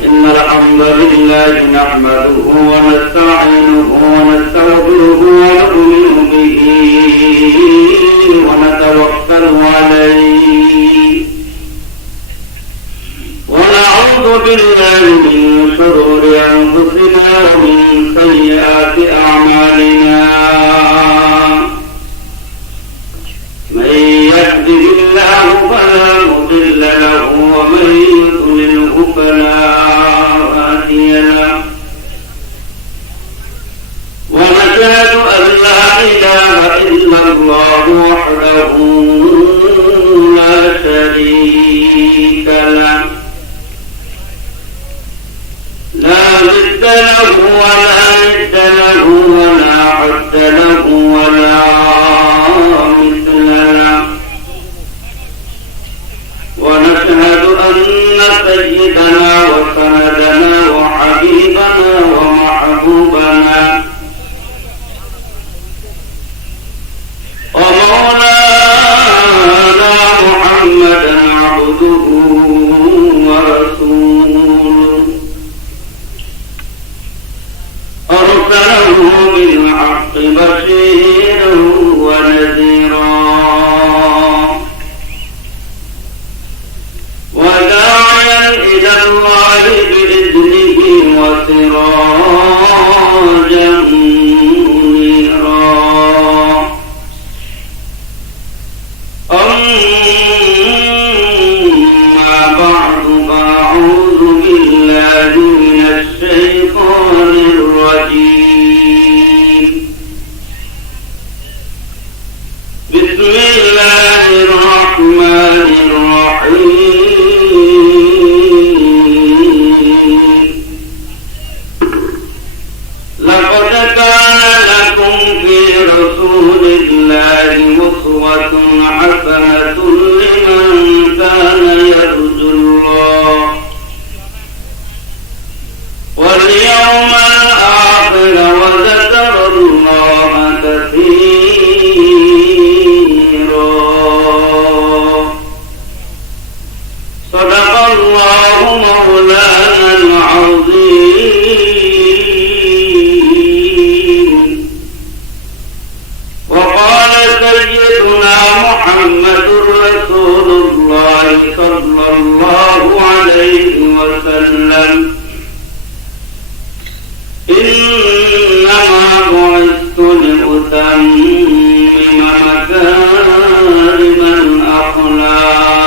إن الحمد لله نحمده ونستعينه ونستغفره ونؤمن به ونتوكل عليه ونعوذ بالله من شرور أنفسنا ومن سيئات أعمالنا من يهده الله فلا مضل له ومن يضلله فلا هادي له ونشهد أن لا إله إلا الله وحده لا شريك له لا ضد له ولا ند له ولا حد له ولا مثل له ونشهد أن سيدنا وسندنا وحبيبنا ومحبوبنا ومولانا محمدا عبده ورسوله أرسله بالحق بشيرا ونذيرا وداعيا إلى الله بإذنه وسراجا منيرا أما بعد فأعوذ بالله من الشيطان الرجيم بسم الله الرحمن الرحيم لقد كان لكم في رسول الله أسوة حسنة لمن كان يرجو الله واليوم الآخر وذكر الله كثيرا صدق الله مولانا العظيم وقال سيدنا محمد رسول الله صلى الله عليه وسلم إنما بعثت لأتمم مكارم الأخلاق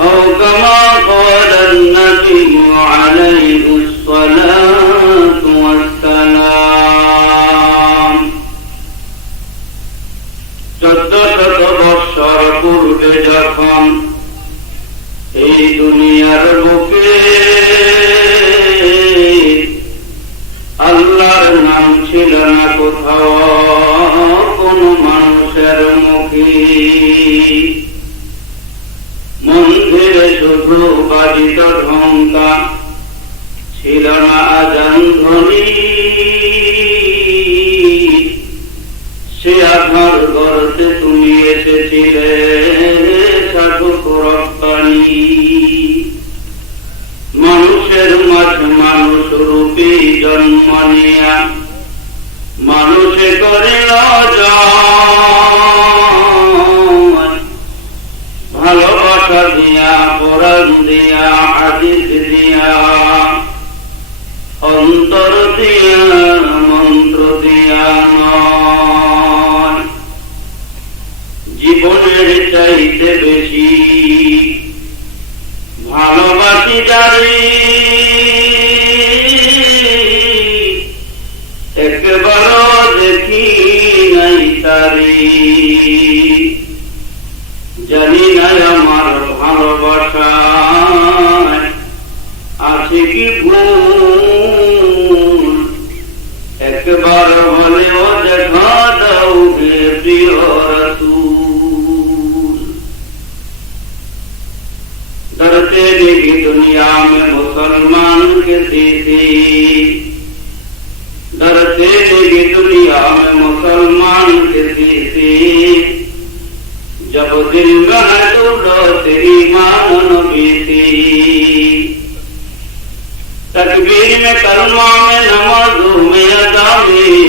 أو كما قال النبي عليه الصلاة والسلام চোদ্দশত বৎসর পূর্বে যখন এই দুনিয়ার বুকে আল্লাহর নাম ছিল না কোথাও কোন মানুষের মুখে মন্দিরে শুধু বাজিত ঢঙ্কা ছিল না আজান ধ্বনি সে আধার গর্তে তুমি এসেছিলে সাধক রপ্তানি মানুষের মাঝ মানুষ রূপে জন্ম নিয়া মানুষে করিল ভালোবাসা দিয়া কোরআন দিয়া হাদিস দিয়া অন্তর দিয়া মন্ত্র দিয়া নয় জীবনের চাইতে বেশি ভালোবাসি যারে একবারও দেখি নাই তারে জানি না আমার ভালোবাসায় আছে কি ভুল একবার হলেও দেখা দাও হে প্রিয় রাসূল डरते देखी दुनिया में मुसलमान के दीदी डरते देखी दुनिया में मुसलमान के दीदी जब दिल में तो तेरी मान बीती तकबीर में कलमा में नमाजों में अदा में,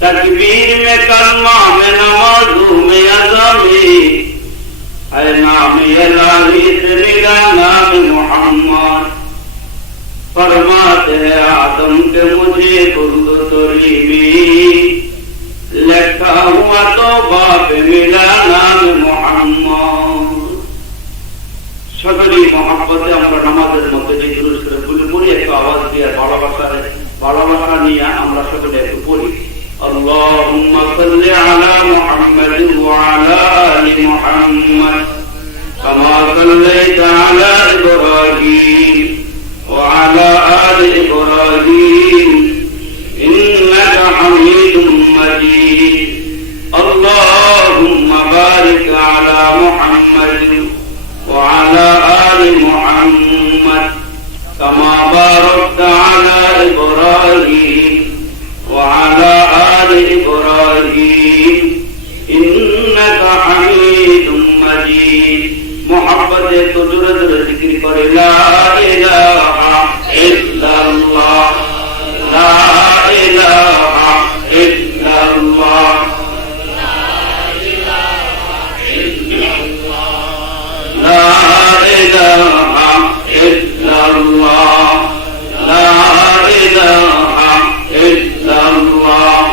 तकबीर में कलमा में नमाजों में अदा में, ऐ नाम इलाही से मिला नाम मोहम्मद। फरमाते हैं आदम के मुझे खुद तोरीबी, लिखा हुआ तो बाप मिला नाम मोहम्मद। সকলেই মহব্বতে আমরা নামাজের মধ্যে যে দুরূদ শরীফগুলো পড়ি একটু আওয়াজ দিয়ে ভালোবাসা নিয়ে আমরা সকলে একটু পড়ি। আল্লাহুম্মা সাল্লি আলা মুহাম্মাদ ওয়া আলা আলি মুহাম্মাদ কামা সাল্লাইতা আলা ইব্রাহিম ওয়া আলা আলি ইব্রাহিম ইন্নাকা হামিদুম মাজিদ। আল্লাহুম্মা বারিক আলা মুহাম্মাদ وعلى آل محمد كما باركت على إبراهيم وعلى آل إبراهيم إنك حميد مجيد। محبت تجرد ذكر कर لا إله إلا الله لا إله إلا الله لا إله إلا الله لا إله إلا الله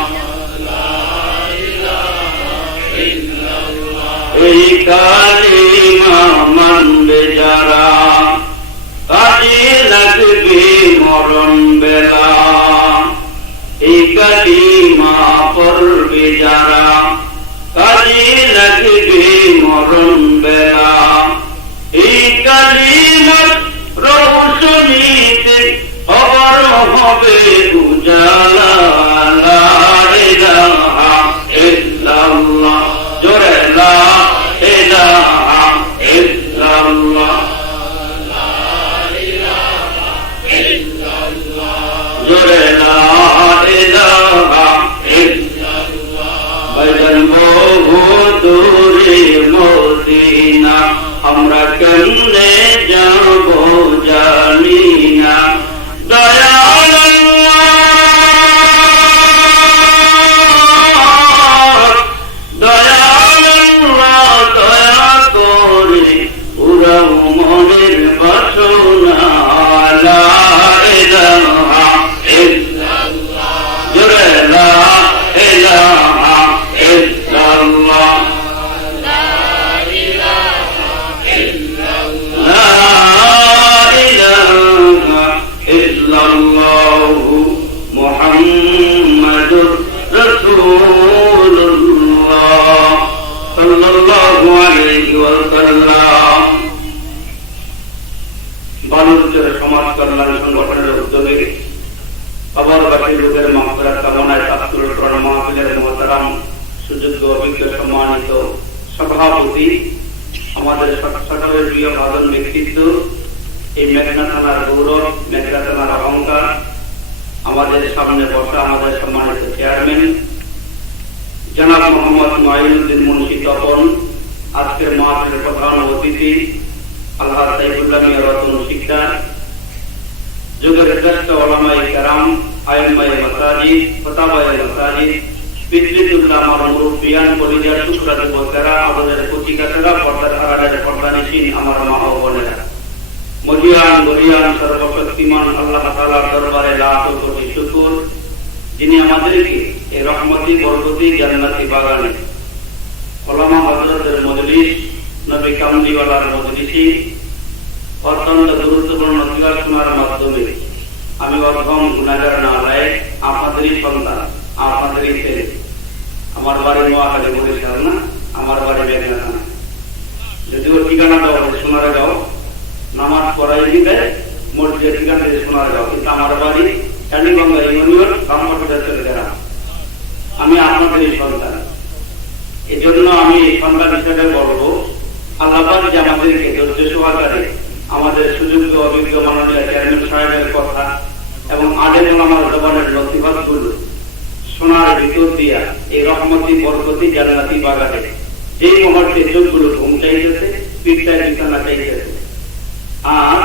এই কালিমা মানবে যারা কাজে লাগবে মরণ বেলা। এই কালিমা পড়বে যারা কাজে লাগবে মরণ বেলা। এই কালিমার রওশনীতে খবর হবে উজালা। লা ইলাহা ইল্লাল্লাহ জোরে লা ইলাহা ইল্লাল্লাহ লা ইলাহা ইল্লাল্লাহ জোরে লা ইলাহা ইল্লাল্লাহ। বাইজান বহু দূরে মদিনা আমরা কেমনে যাব জানি না। দয়াল আল্লাহ দয়াল আল্লাহ দয়া করে উড়াও মনের বাসনা। লা ইলাহা ইল্লাল্লাহ জোরে লা ইলাহা ইল্লাল্লাহ মুহাম্মাদুর রাসূলুল্লাহ সাল্লাল্লাহু আলাইহি ওয়াসাল্লাম। বালুচর সমাজ কল্যাণ সংগঠনের উদ্যোগে কবরবাসী লোকের মাগফিরাত কামনায় ছাত্রুল কোরআন মাহফিলের মোহতারাম সুযোগ্য অভিজ্ঞ সম্মানিত সভাপতি আমাদের সকলের প্রিয় ভাজন ব্যক্তিত্ব, এই মেঘনা থানার গৌরব, মেঘনা থানার অহংকার, আমাদের সামনে বসা আমাদের সম্মানিত চেয়ারম্যান জনাব মোহাম্মদ মাইনুদ্দিন মুন্সি তপন, আজকের মাহফিলের প্রধান অতিথি আলহাজ সাইফুল্লাহ মিয়া রতন শিকদার, যুগের শ্রেষ্ঠ ওলামায়ে কেরাম, আইম্মায়ে মাসাজিদ, ফতাওয়ায়ে মাসাজিদ, পিতৃতুল্লাহ আমার মুরব্বিয়ান, কলিজার টুকরা যুবকেরা, আমাদের কচিকাছেরা, পর্দার আড়ালের পর্দানিশীন আমার মা ও বোনেরা, মহিয়ান গরিয়ান সর্বশক্তিমান আল্লাহ তাআলার দরবারে লাখ কোটি শুকর, যিনি আমাদেরকে এই রহমতি বরকতি জান্নাতি বাগানে ওলামা হযরতের মজলিস, নবী কামলিওয়ালার মজলিসে অত্যন্ত গুরুত্বপূর্ণ নসিহত শোনার মাধ্যমে আমি অধম গুনাহগার নালায়েক আপনাদেরই সন্তান, আপনাদেরই ছেলে। আমার বাড়ি নোয়াখালী বরিশাল না, আমার বাড়ি মেঘনা থানা। যদিও ঠিকানা দেওয়া হবে সোনারগাঁও, নামাজ পড়াই দিবে মসজিদের ঠিকানা দিয়ে সোনারগাঁও, কিন্তু আমার বাড়ি টালিগঙ্গা ইউনিয়ন ব্রাহ্মণবাড়িয়া গ্রাম। আমি আপনাদেরই সন্তান। এই জন্য আমি সন্তান হিসেবে বলবো আল্লাহ যে আমাদেরকে ধৈর্য সহকারে আমাদের সুযোগ্য অভিজ্ঞ মাননীয় চেয়ারম্যান সাহেবের কথা এবং আলেম আমার জবানের নথিপত্রগুলো শোনার ভিতর দিয়া এই রহমতি বরকতি জান্নাতি বাগানে যেই মুহূর্তে চোখগুলো ঘুম চাইতেছে, পিঠটায় বিছানা চাইতেছে, আর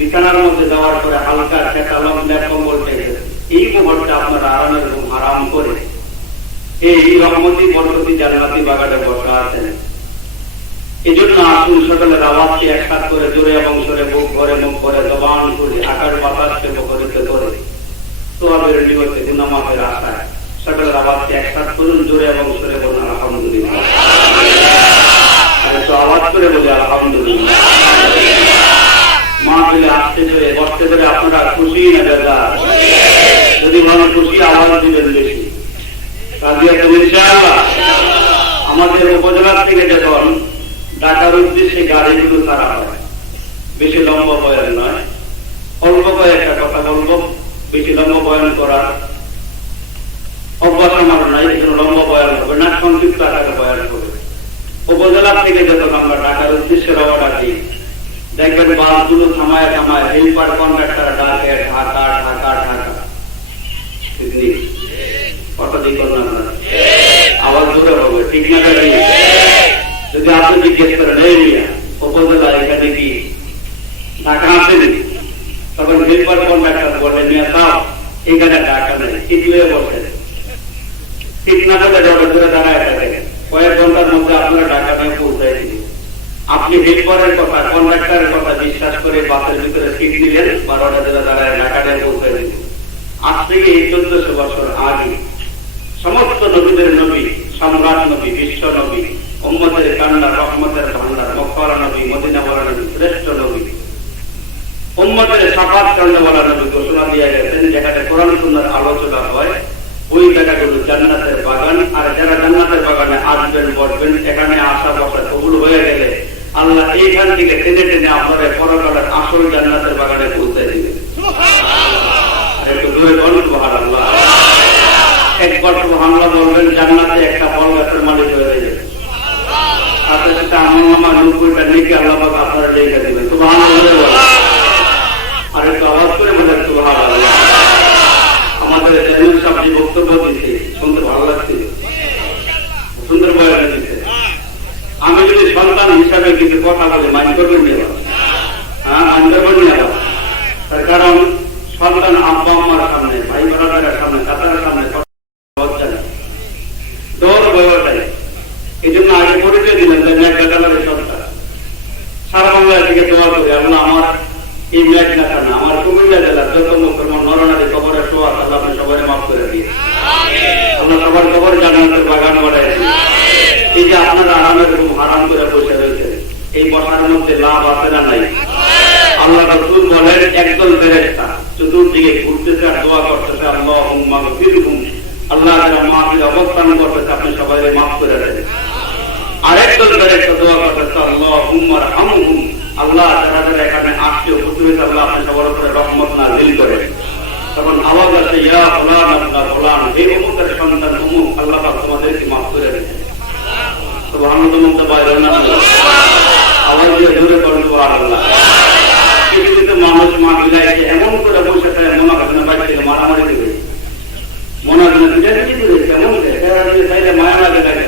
বিছানার মধ্যে যাওয়ার পরে হালকা চেতালম কম্বল পেয়ে এই মুহূর্তে আপনারা আরামের ঘুম আরাম করে এই রহমতি বরকতি জান্নাতি বাগানে বসা আছেন। এই জন্য আসুন সকলের আওয়াজকে একসাথ করে জোরে এবং সরে মুখ ভরে জবান করে আকাশ বাতাসকে মুখরিত করে তোয়াবের নিকটে গুনামাফের আশায় সকলের আওয়াজকে একসাথ করুন, জোরে এবং সরে বলুন আলহামদুলিল্লাহ। তো আওয়াজ করে বলি আলহামদুলিল্লাহ। মাহফিলে আসতে ধরে বসতে ধরে আপনারা খুশি না বেজার? যদি ভালো খুশি আওয়াজ দিবেন বেশি। আমাদের উপজেলা থেকে যখন ঢাকার উদ্দেশ্যে গাড়িগুলো ছাড়া হয়, বেশি লম্বা বয়ান নয়, অল্প কয়েকটা কথা বলবো, বেশি লম্বা বয়ান করার অভ্যাস আমার নাই, এজন্য লম্বা বয়ান হবে না, সংক্ষিপ্ত আকারে বয়ান করবে। উপজেলা থেকে যখন আমরা ঢাকার উদ্দেশ্যে রওনা দিই, দেখবেন বাসগুলো থামায় হেল্পার কন্ট্রাক্টর ডাকে ঢাকা ঢাকা ঢাকা, কথা দিয়ে করলাম না, আবার জোরে হবে, ঠিক না? যদি আপনি জিজ্ঞেস করেন উপজেলা এখানে কি ঢাকা আসেনি, তখন হেল্পার কন্ট্রাক্টর বলে নিয়ে তাও এখানে ঢাকা নেই, ঠিক হয়ে বসে, ঠিক না বলে জোরে দাঁড়ায় থাকেন, কয়েক ঘন্টার মধ্যে আপনারা ঢাকা নিয়ে পৌঁছায় দিন। আপনি হেল্পারের কথা কন্ট্রাক্টরের কথা বিশ্বাস করে বাসের ভিতরে সিট দিলেন, 12টা জেলা দাঁড়ায় ঢাকা নিয়ে পৌঁছায় দিন। আজ থেকে এই 1400 বছর আগে সমস্ত নবীদের নবী, সম্রাট নবী, বিশ্ব নবী, উম্মতের কান্ডার, রহমতের ভান্ডার, মক্কাওয়ালা নবী, মদিনাওয়ালা নবী, শ্রেষ্ঠ নবী, উম্মতের সাফাত কান্ডওয়ালা নবী ঘোষণা দিয়ে গেছেন, যেখানে কোরআন সুন্নাহর আলোচনা হয় ওই জায়গাগুলো জান্নাতের বাগান। আর যারা জান্নাতের বাগানে আসবেন বসবেন, এখানে আসা বসা কবুল হয়ে গেলে আল্লাহ এইখান থেকে টেনে টেনে আপনারা পরকালের আসল জান্নাতের বাগানে পৌঁছে দিবেন। একটু দূরে বলুন সুবহানাল্লাহ। একবার সুবহানাল্লাহ বলবেন, জান্নাতে একটা ফল গাছের মালিক হয়ে যাবে। সাথে সাথে আমার নামা 90টা নেকি আল্লাহ পাক আপনারা লিখে দিবেন। সুবহানাল্লাহ। আর একটু আওয়াজ করে বলেন সুবহানাল্লাহ। আমাদের চ্যানেল সাহেব যে বক্তব্য দিচ্ছে শুনতে ভালো লাগছে, সুন্দর বয়ান দিচ্ছে। আমি যদি সন্তান হিসাবে কিছু কথা বলি মাইন্ড করবেন না? হ্যাঁ, মাইন্ড করবেন না। তার কারণ সন্তান আব্বা আম্মার সামনে, ভাই বোনেদের সামনে, চাচার সামনে দৌড় বয়টাই। এই জন্য আগে পরিচয় দিলেন যে ম্যাক গাটালারের সন্তান। সারা বাংলাদেশ থেকে দোয়া করি আল্লাহ আমার এই ম্যাক গাটা না, আমার কুমিল্লা জেলার যত মুসলমান নরনারী কবরের শোয়া আল্লাহ আপনি সবাই মাফ করে দিয়ে আল্লাহ সবার কবর জান্নাতের বাগান বাড়াই দিন। এই যে আপনারা আরামের ঘুম হারাম করে বসে রয়েছে, এই বসার মধ্যে লাভ আছে না নাই? আল্লাহ রাসূল বলেন, একদল ফেরেশতা চতুর্দিকে ঘুরতেছে আর দোয়া করতেছে, আল্লাহুম্মা গফিরহুম, আল্লাহ যারা মাফের অবস্থান করতেছে আপনি সবাই মাফ করে দেন। আরেকদল ফেরেশতা দোয়া করতেছে, আল্লাহুম্মা রহমহুম, আল্লাহ যারা যারা এখানে আসছে উপস্থিত আল্লাহ আপনি সবার উপরে রহমত নাযিল করেন। তখন আওয়াজ আসে, ইয়া ফুলান আবনা ফুলান, হে অমুকের সন্তান অমুক, আল্লাহ পাক তোমাদেরকে মাফ করে দেন। সুবহানাল্লাহ। বাইরে না আওয়াজ দিয়ে জোরে বলুন সুবহানাল্লাহ। পৃথিবীতে মানুষ মা বিলাইছে এমন করে বসে থাকে, মনে হয় না বাইরে থেকে মারামারি দেবে, মনে হয় না দুটা কি দিবে, কেমন চাইলে মায়া লাগে থাকে,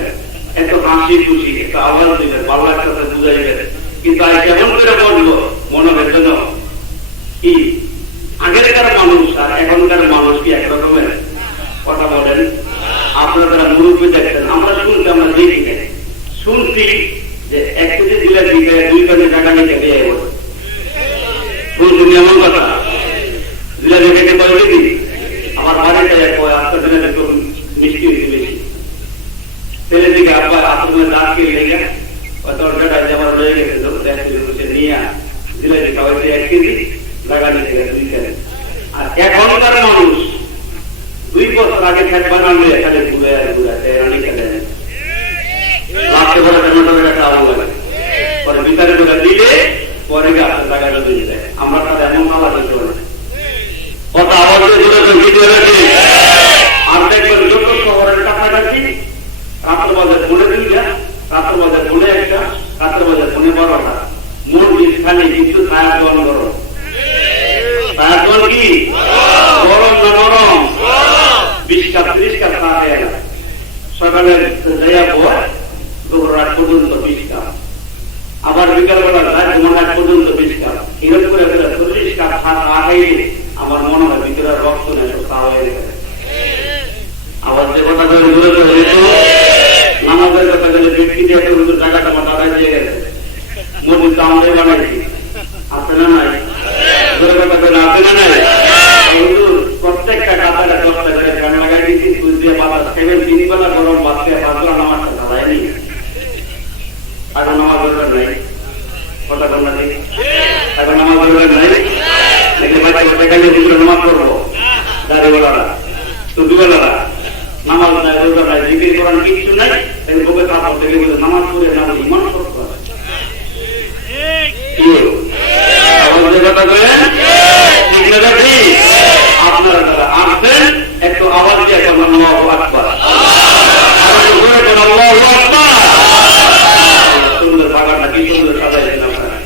এত হাসি খুশি একটা আওয়াজ দিবে, ভালো একটা বুঝাই গেছে। কিন্তু আর কেমন করে বললো মনে হয় যেন কি আগেরকার মানুষ আর এখনকার মানুষ কি একরকমের কথা বলেন? আপনারা যারা মুরব্বী দেখছেন, আমরা শুনছি, আমরা দেখি না, শুনছি যে এক কেজি দিলে দিকে 2 কেজি টাকা নিতে গিয়ে শুনছি এমন কথা, দিলে দেখে বলে দিবি আমার বাড়িতে আজকের দিনে একটু মিষ্টি হয়েছে বেশি, ছেলে দিকে আবার আপনার দাঁত কে লেগে দরজাটায় যেমন রয়ে গেছে নিয়ে দিলে সবাই 1 কেজি টাকা নিতে গেছে 2 কেজি। আর এখনকার মানুষ 2 বছর আগে খেত বানালে এখানে ঘুরে আর ঘুরে রানি খেলে লাস্টে বলে একটা আলো লাগে, পরে ভিতরে ঢোকা দিলে পরে গাছের টাকাটা দিয়ে দেয়। আমরা তাদের এমন মালা দিতে পারি কথা আওয়াজ আর দেখবেন যত শহরের কাছাকাছি রাত্রবাজার বলে 2টা, রাত্রবাজার বলে 1টা, রাত্রবাজার বলে 12টা, মোট খালি কিছু ছায়া দোয়ান গরম, ছায়া দোয়ান কি গরম না নরম, 20 কাপ 30 কাপ চা খেয়ে গেল সকালে যাইয়া পর দুপুর রাত পর্যন্ত 20 কাপ, আবার বিকালবেলা রাত ঘুমানোর পর্যন্ত 20 কাপ, এরকম করে 40 আমরাই বানাইছি, আছে না নাই? আছে না নাই? প্রত্যেকটা কাতারে 10টা করে ফ্যান লাগাই দিচ্ছি, সুইচ দিয়ে বাতাস খেবেন, 3 বেলা গরম ভাত খেয়ে 5 বেলা নামাজটা চালায়নি। এখন নামাজ দরকার নাই, কথা বল না, এখন নামাজ দরকার নাই। দেখলে ভাই প্রত্যেকটা ভিতরে নামাজ পড়বো, দাঁড়িয়েওয়ালারা, টুপিওয়ালারা, নামাজ নাই, রোজা নাই, জিকির কোরআন কিচ্ছু নাই, এই বুকে কাপড় থেকে বলে নামাজ পড়ে না ইমান করতে হবে। আপনারা যারা আসবেন একটু আওয়াজ দিয়ে আল্লাহু আকবার, সুন্দর বাগানটা কি সুন্দর সাজাইছেন আপনারা।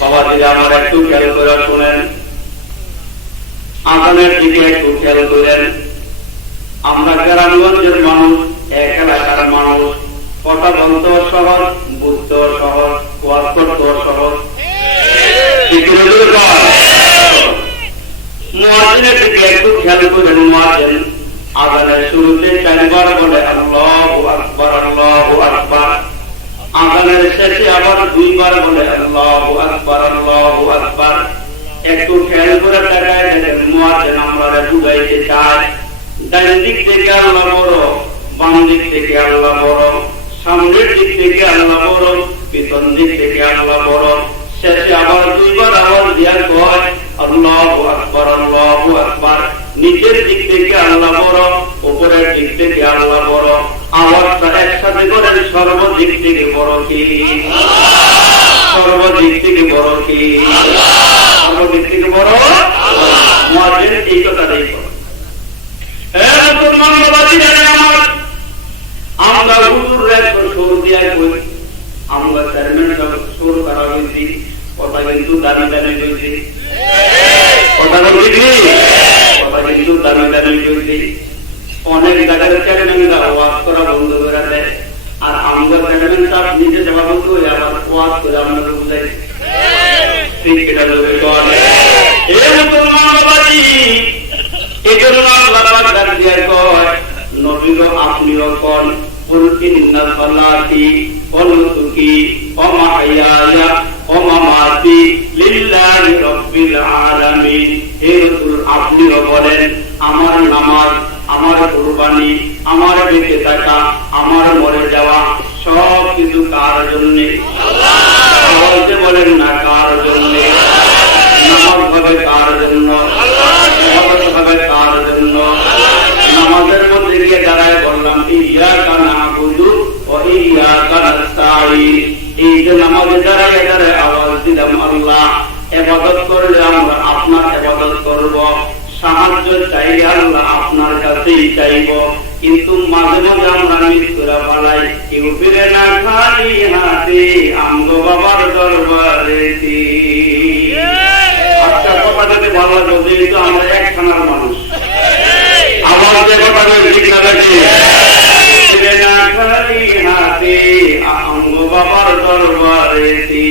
বাবা দিদি আমার একটু খেয়াল করে শোনেন, আজানের দিকে একটু খেয়াল করেন। আমরা গ্রামগঞ্জের মানুষ, এক এলাকার মানুষ, কথা বলতেও সহজ, বুঝতেও সহজ, ওয়াজ করতেও সহজ। মুয়াজ্জিনের দিকে একটু খেয়াল করেন। মুয়াজ্জিন আযানের শুরুতে 4 বার বলে আল্লাহু আকবার, আল্লাহু আকবার। আযানের শেষে আবার 2 বার বলে আল্লাহু আকবার, আল্লাহু আকবার। একটু খেয়াল করে তাকায় দেখেন মুয়াজ্জিন আমরা বুঝাইতে চায় ডান দিক থেকে আল্লাহ বড়, বাম দিক থেকে আল্লাহ বড়, সামনের দিক থেকে আল্লাহ বড়, পিছন দিক থেকে আল্লাহ বড়। শেষে আবার 2 বার আওয়াজ দিয়া কয় আল্লাহু আকবার, আল্লাহু আকবার। নিচের দিক থেকে আল্লাহ বড়, উপরের দিক থেকে আল্লাহ বড়। আওয়াজটা একসাথে করেন, সর্বদিক থেকে বড় কি? সর্বদিক থেকে বড় কি? সর্বদিক থেকে বড়। মুয়াজ্জিন এই কথাটাই বলে। আমরা হুজুররা সুর দিয়া কই, আমরা চেয়ারম্যান সাহেব সুর করা হয়েছি, কথা কিন্তু দামি দামি হয়েছে, কথা বলছি, কথা কিন্তু দামি দামি হয়েছে। অনেক জায়গায় চেয়ারম্যানরা ওয়াজ করা বন্ধ করে দেয়, আর আমরা চেয়ারম্যান সাহেব নিজে যাওয়া বন্ধ হয়ে আবার ওয়াজ করে আপনাকে বুঝাই ঠিক এটা বলে। এই মুসলমান বাবাজি, এই জন্য আল্লাহ পাক ডাক দিয়ে কয় নবীও আপনিও কোন কুল ইন্না সালাতি ওয়া নুসুকি ওয়া মাহইয়ায়া ওয়া মামাতি লিল্লাহি রাব্বিল আলামিন। হে রাসূল আপনিও বলেন আমার নামাজ, আমার কুরবানি, আমার বেঁচে থাকা, আমার মরে যাওয়া সব কিছু কার জন্য? আল্লাহ। বলতে বলেন না কার জন্য? নামাজ হবে কার জন্য? ইবাদত হবে কার জন্য? নামাজের মধ্যে গিয়ে দাঁড়ায় বললাম ইয়্যাকা না'বুদু ওয়া ইয়্যাকা নাস্তাঈন। এই যে নামাজে দাঁড়ায় দাঁড়ায় আওয়াজ দিলাম আল্লাহ, ইবাদত করলে আমরা আপনার ইবাদত করব, সাহায্য চাইলে আল্লাহ আপনার কাছেই চাইব। কিন্তু মাঝে মাঝে আমরা মিস করে ফেলাই, কেউ ফিরে না খালি হাতে আমগো বাবার দরবারেতে। আচ্ছা কথা যদি ভালো লাগে, যেহেতু আমরা একখানার মানুষ, আমার যে কথা ঠিক না লাগে, ফিরে না খালি হাতে আমগো বাবার দরবারেতে।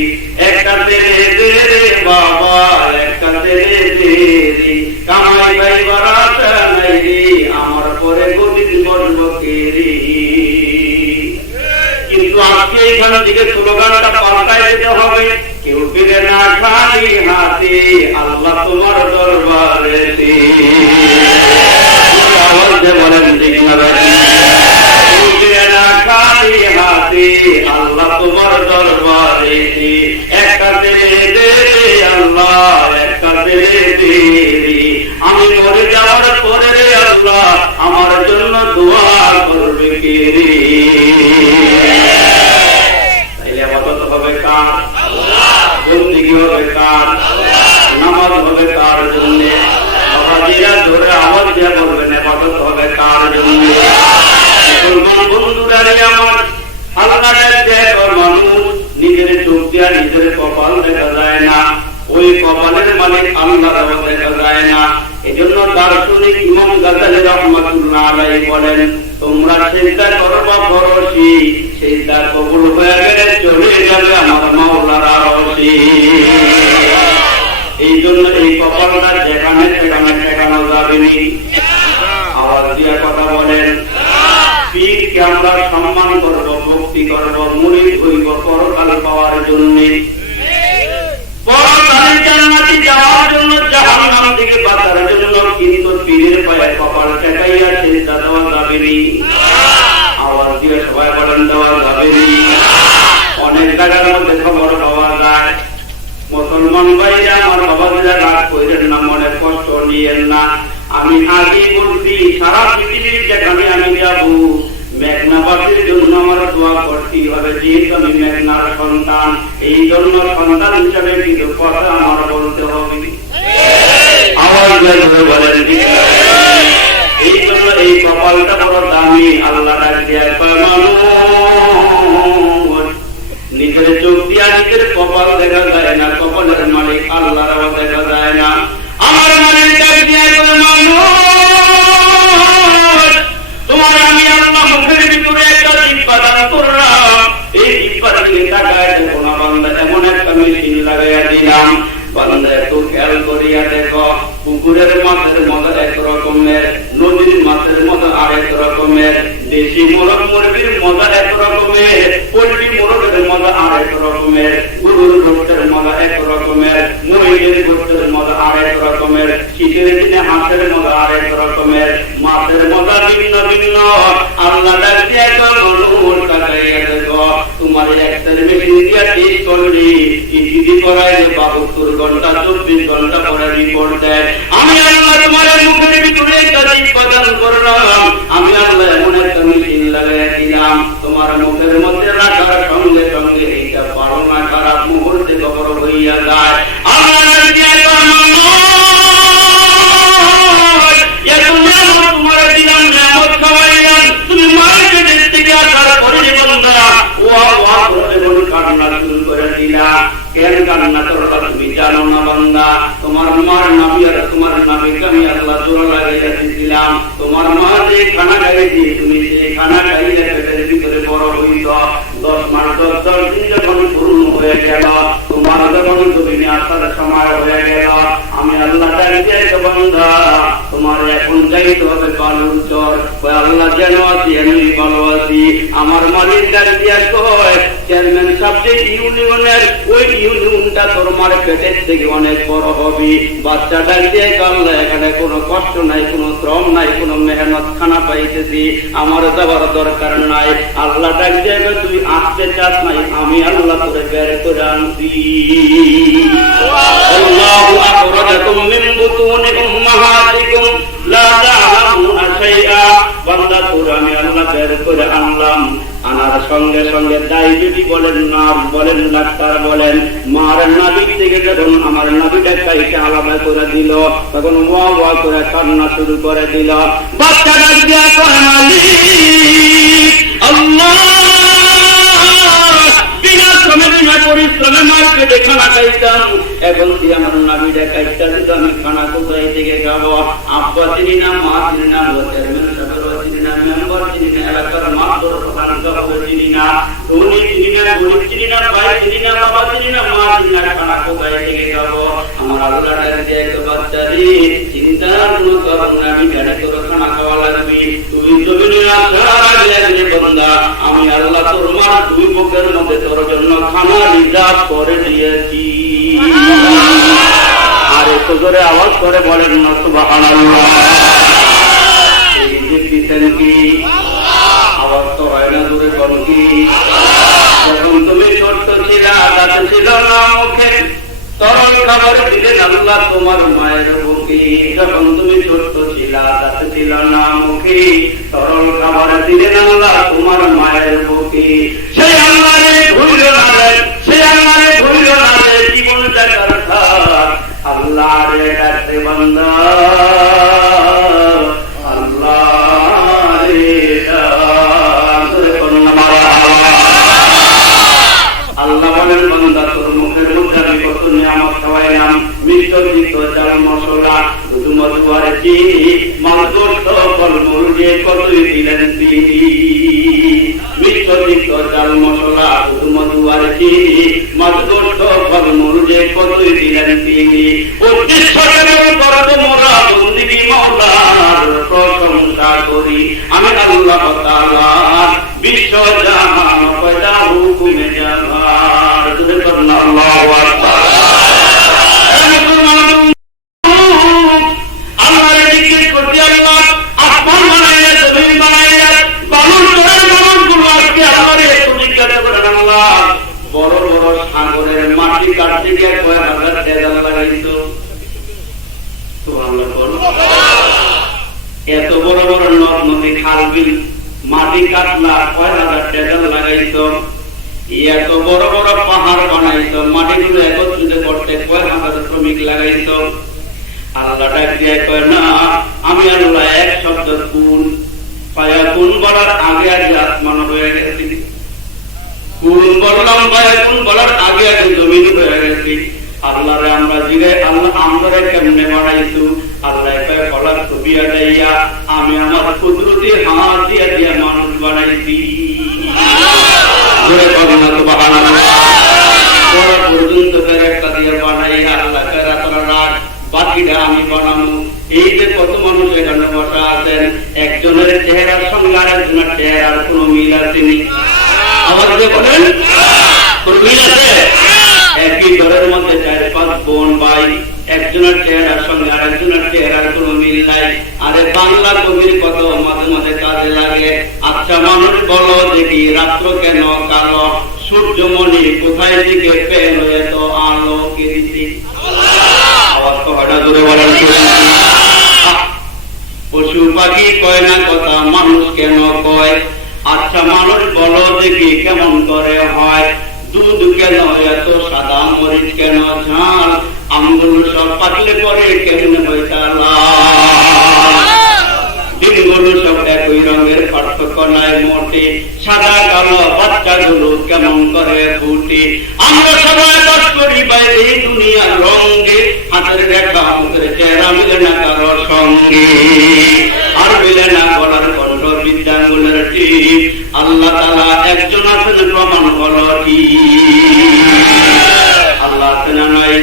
একটা তেরে তেরে বাবা, একটা তেরে তেরে কামাই ভাই বারাটা নাই রে, আমার পরে গদিন বলবো কে রে। কিন্তু আজকে এখান থেকে স্লোগানটা পাল্টাই দিতে হবে, কেউ ফিরে না খালি হাতে আল্লাহ তোমার দরবারেতে। আওয়াজে বলেন ঠিক না ভাই? কেউ ফিরে না খালি হাতে আল্লাহ তোমার দরবারেতে। একটা তেরে তেরে আল্লাহ, একটা তেরে তেরে আমি মরে যাওয়ার পরে রে আল্লাহ আমার জন্য দোয়া করবে কে রে? তাইলে ইবাদত হবে কার? বন্দেগী হবে কার? নামাজ হবে কার জন্য? বাবাজিরা ধরে আওয়াজ দিয়ে বলবেন ইবাদত হবে কার জন্য? মুসলমান বন্ধুরা রে আমার, আল্লাহর দেওয়া মানুষ নিজের চোখ দিয়ে নিজের কপাল দেখা যায় না, ওই কপালের মালিক আল্লাহর দেখা যায় না। এজন্য দার্শনিক ইমাম গাজ্জালী রাহমাতুল্লাহ আলাইহি বলেন তোমরা সিজদা করবা ফরজি, সিজদা কবুল হয়ে গেলে চলে যাবে আমার মাওলার আরশে। এই জন্য এই কপালটা যেখানে সেখানে ঠেকানো যাবে না। আওয়াজ দিয়ে কথা বলেন। পীরকে আমরা সম্মান করব, ভক্তি করব, মুরিদ হইব পরকাল পাওয়ার জন্য। যাবেনি? আওয়াজ দিয়ে সবাই বলেন দেওয়া যাবেনি? অনেক জায়গার মধ্যে খবর পাওয়া যায়। মুসলমান ভাইরা আমার বাবাজিরা রাগ করেন না, মনে কষ্ট নিয়েন না। আমি আগে বলছি সারা পৃথিবীর যেখানে আমি যাব মেঘনাবাসীর জন্য আমার দোয়া করতে হবে, যেহেতু আমি মেঘনার সন্তান, এই জন্য সন্তান হিসাবে কিছু কথা আমার বলতে হবে। আওয়াজ দিয়ে বলেন এই জন্য এই কপালটা বড় দামি। আল্লাহ ডাক দিয়ে নিজের চোখ দিয়া নিজের কপাল দেখা যায় না, কপালের মালিক আল্লাহর দেখা যায় না। আমার মালিক ডাক দিয়ে তোমার আমি আল্লাহ মুখের ভিতরে একটা জিহ্বা দান করলাম, এই জিহ্বার দিকে তাকায় দেখো না বান্দা, এমন একটা মেশিন লাগাইয়া দিলাম। বান্দা একটু খেয়াল করিয়া দেখো, পুকুরের মাছের মতো এক রকমের, নদীর মাছের মতো আরেক রকমের, দেশি মোরগ মুরগির মতো এক রকমের, পোল্ট্রি মোরগের মতো আরেক রকমের, গরুর গোষ্ঠের মতো এক রকমের, মহিষের গোষ্ঠের মতো আরেক রকমের, শীতের দিনে হাঁসের মতো আরেক রকমের, মাছের মতো ভিন্ন ভিন্ন। আল্লাহ ডাকিয়া দেখো তোমার একটার মেশিন দিয়া ঠিক করলি, ইজি করাই 72 ঘন্টা 24 ঘন্টা পরে রিপোর্ট দেয়। আমি আল্লাহ তোমার মুখের ভিতরে একটা জিহ্বা দান করলাম, আমি আল্লাহ এমন একটা মেশিন লাগাইয়া দিলাম, তোমার মুখের মধ্যে রাখার সঙ্গে সঙ্গে এইটা ভালো না খারাপ মুহূর্তে খবর হইয়া যায়। আল্লাহ তোমার দিলাম নিয়ামত খাওয়াইলাম, তুমি মার্কেটের থেকে আসার পরে বন্ধা কান্না শুরু করে দিলা। কেন কান্না করবা তুমি জানো না বান্দা? তোমার মার নাবি আর তোমার নাবিকে আমি আল্লাহ জোর লাগাইয়া দিয়েছিলাম। তোমার মা যে খানা খাইছি তুমি সেই খানা খাইলে পেটের ভিতরে বড় হইত। 10 মাস 10 দিন যখন পূর্ণ হয়ে গেল, তোমার যখন জমিনে আসার সময় হয়ে গেল, আমি আল্লাহ ডাকিয়ে বান্দা তোমার এখন যাইতে হবে বালুর চর। আল্লাহ যেন আছি আমি ভালো আছি। আমার মালিক ডাকিয়া কয় চেয়ারম্যান সাহেব ইউনিয়নের ওই ইউনিয়নটা তোর মার পেটের থেকে অনেক বড় হবে। বাচ্চা ডাকিয়ে আল্লাহ এখানে কোনো কষ্ট নাই, কোনো শ্রম নাই, কোনো মেহনত খানা পাইতেছি, আমার যাবার দরকার নাই। আল্লাহ ডাকিয়ে তুই আসতে চাস নাই, আমি আল্লাহ তোরে বের করে আনছি। আল্লাহু আখরাজাকুম মিন বুতুনি উম্মাহাতিকুম লা তা'লামুনা শাইআ। বান্দা তোর আমি আল্লাহ বের করে আনলাম। আনার সঙ্গে সঙ্গে ডায়াবেটিস বলেন, নার্ভ বলেন, ডাক্তার বলেন, মার নাভি থেকে যখন আমার নাভিটা কাইটা আলাদা করে দিল, তখন ওয়া ওয়া করে কান্না শুরু করে দিল। বাচ্চাটা দিয়া কয় মালিক আল্লাহ, বিনা শ্রমে বিনা পরিশ্রমে মার্কেটে খানা খাইতাম, এখন তুই আমার নাভিটা কাইটা দিত, আমি খানা কোথায় থেকে খাবো? আব্বা চিনি না, মা চিনি না, চেয়ারম্যান সাহেব চিনি না, মেম্বার চিনি না, এলাকার মাস্টার প্রধান চিনি না, ধনী চিনি না, গরিব চিনি না, ভাই চিনি না, বাবা চিনি না, মা চিনি না, খানা কোথায় থেকে খাবো? আমার আল্লাহ ডাকে বাচ্চারি চিন্তা কোনো কারণ না, আমি বেড়ে তোর খানা খাওয়া লাগবে। তুই জমিনে আসার বন্ধা আমি আল্লাহ তোর মার দুই বুকের মধ্যে তোর জন্য খানা রিজার্ভ করে দিয়েছি। আর একটু করে আওয়াজ করে বলেন না সুবহানাল্লাহ। এই যে দিতেন কি আওয়াজ তো হয় না, দূরে কোন কি? যখন তুমি ছোট্ট ছিলা, দাঁত ছিল না মুখে, তরল খাবার দিলেন আল্লাহ তোমার মায়ের বুকে। যখন তুমি ছোট্ট ছিলা, দাঁত ছিল না মুখে, তরল খাবার দিলেন আল্লাহ তোমার মায়ের বুকে। সেই আল্লাহরে ভুলিও না রে, সেই আল্লাহরে ভুলিও না রে, জীবনটা কার আল্লাহ রে ডাকতে বান্দা, আল্লাহ রে আল্লাহ বলেন বান্দা তোর মুখের মধ্যে আমি কত নিয়ামত খাওয়াইলাম, মিষ্ট মিষ্ট চাল মশলা, দুধ মধু আর চিনি, মাংস ফল মুরগি কতই দিলেন তিনি। মিষ্ট মিষ্ট চাল মশলা, দুধ মধু আর চিনি, মাংস ফল মুরগি কতই দিলেন তিনি। বন্দিগি মওলার প্রশংসা করি আমি আল্লাহ তাআলা, বিশ্ব জাহান পয়দা হুকুমে জাহান। তুই বল আল্লাহু আকবার। আল্লাহর জিকির করতে আল্লাহ আসমান বানাইলে, জমিন বানাইলে, বিল মাটি কাটলা, কয় হাজার টাকা লাগাইছো, এত বড় বড় পাহাড় বানাইছো, মাটিগুলো একত্রিত করতে কয় হাজার শ্রমিক লাগাইছো। আল্লাহ ডাক দিয়ে কয় না, আমি আল্লাহ এক শব্দ কুন ফায়াকুন বলার আগে আগে আসমান হয়ে গেছি, কুন বললাম ফায়াকুন বলার আগে আগে জমিন হয়ে গেছি। আল্লাহরে আমরা জিরে আল্লাহ আমরারে কেমনে বানাইছো, আল্লাহ কয় বলার ছবিয়া দেইয়া আমি আমার কুদরতি হাত দিয়ে দিয়ে মানুষ বানাইছি। জোরে বলেন সুবহানাল্লাহ। বড় পর্যন্ত একটা দিয়ে বানাইয়া আল্লাহ কয় রাতরা রাত বাকিটা আমি বানাবো। এই যে কত মানুষ এখানে বসা আছেন, একজনের চেহারার সঙ্গে আরেকজনের চেহারার কোন মিল আসেনি? আবার যে বলেন কোন মিল আছে? একই ঘরের মধ্যে 4-5 বোন ভাই, একজনের চেহারার সঙ্গে আরেকজনের চেহারার কোন মিল নাই। আরে বাংলা কবির কত মাঝে মাঝে কাজে লাগে। আচ্ছা মানুষ বলো দেখি, রাত্র কেন কালো, সূর্যমণি কোথায় দিকে পেল এত আলো কীর্তি? আওয়াজ তো হঠাৎ ধরে বলেন। পশু পাখি কয় না কথা, মানুষ কেন কয়? আচ্ছা মানুষ বলো দেখি কেমন করে হয়? দুধ কেন এত সাদা, মরিচ কেন ঝাল, আঙ্গুল সব পাকলে পরে কেমন বৈশালা, দিনগুলো সব একই রঙের, পার্থক্য নাই মোটে, সাদা কালো বাচ্চাগুলো কেমন করে ফুটে। আমরা সবাই বাস করি বাইরে এই দুনিয়ার রঙে, হাতের রেখা মুখের চেহারা মিলে না কারো সঙ্গে, আর মিলে না গলার কণ্ঠ বিদ্যাঙ্গুলের টিপ। আল্লাহ তাআলা একজন আছেন, প্রমাণ বলো কি? আল্লাহ আছেন না নাই?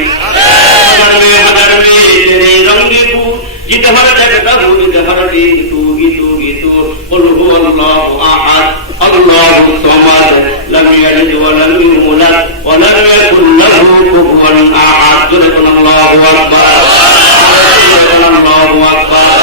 হাজার মেয়ে তেরে রঙে পু জিতহর জগতা হু জিতহর দিন তু গীতু গীতু কুল হুয়াল্লাহু আহাদ আল্লাহু সামাদ লাম ইয়ালিদ ওয়া লাম ইউলাদ ওয়া লাম ইয়াকুল লাহু কুফুয়ান আহাদ। জোরে বলুন আল্লাহু আকবার, আল্লাহু আকবার।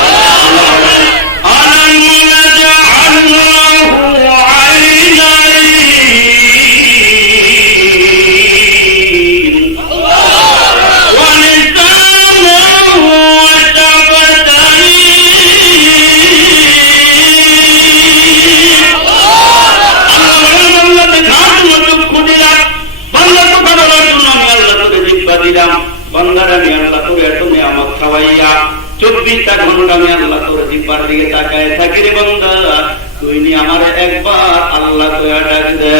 বান্দারা আমি আল্লাহ তোর এত নিয়ামত খাওয়াইয়া 24টা ঘন্টা আমি আল্লাহ তোর জিহ্বার দিকে তাকায় থাকি রে বান্দা, তুই নি আমার একবার আল্লাহ কইয়া ডাক দে,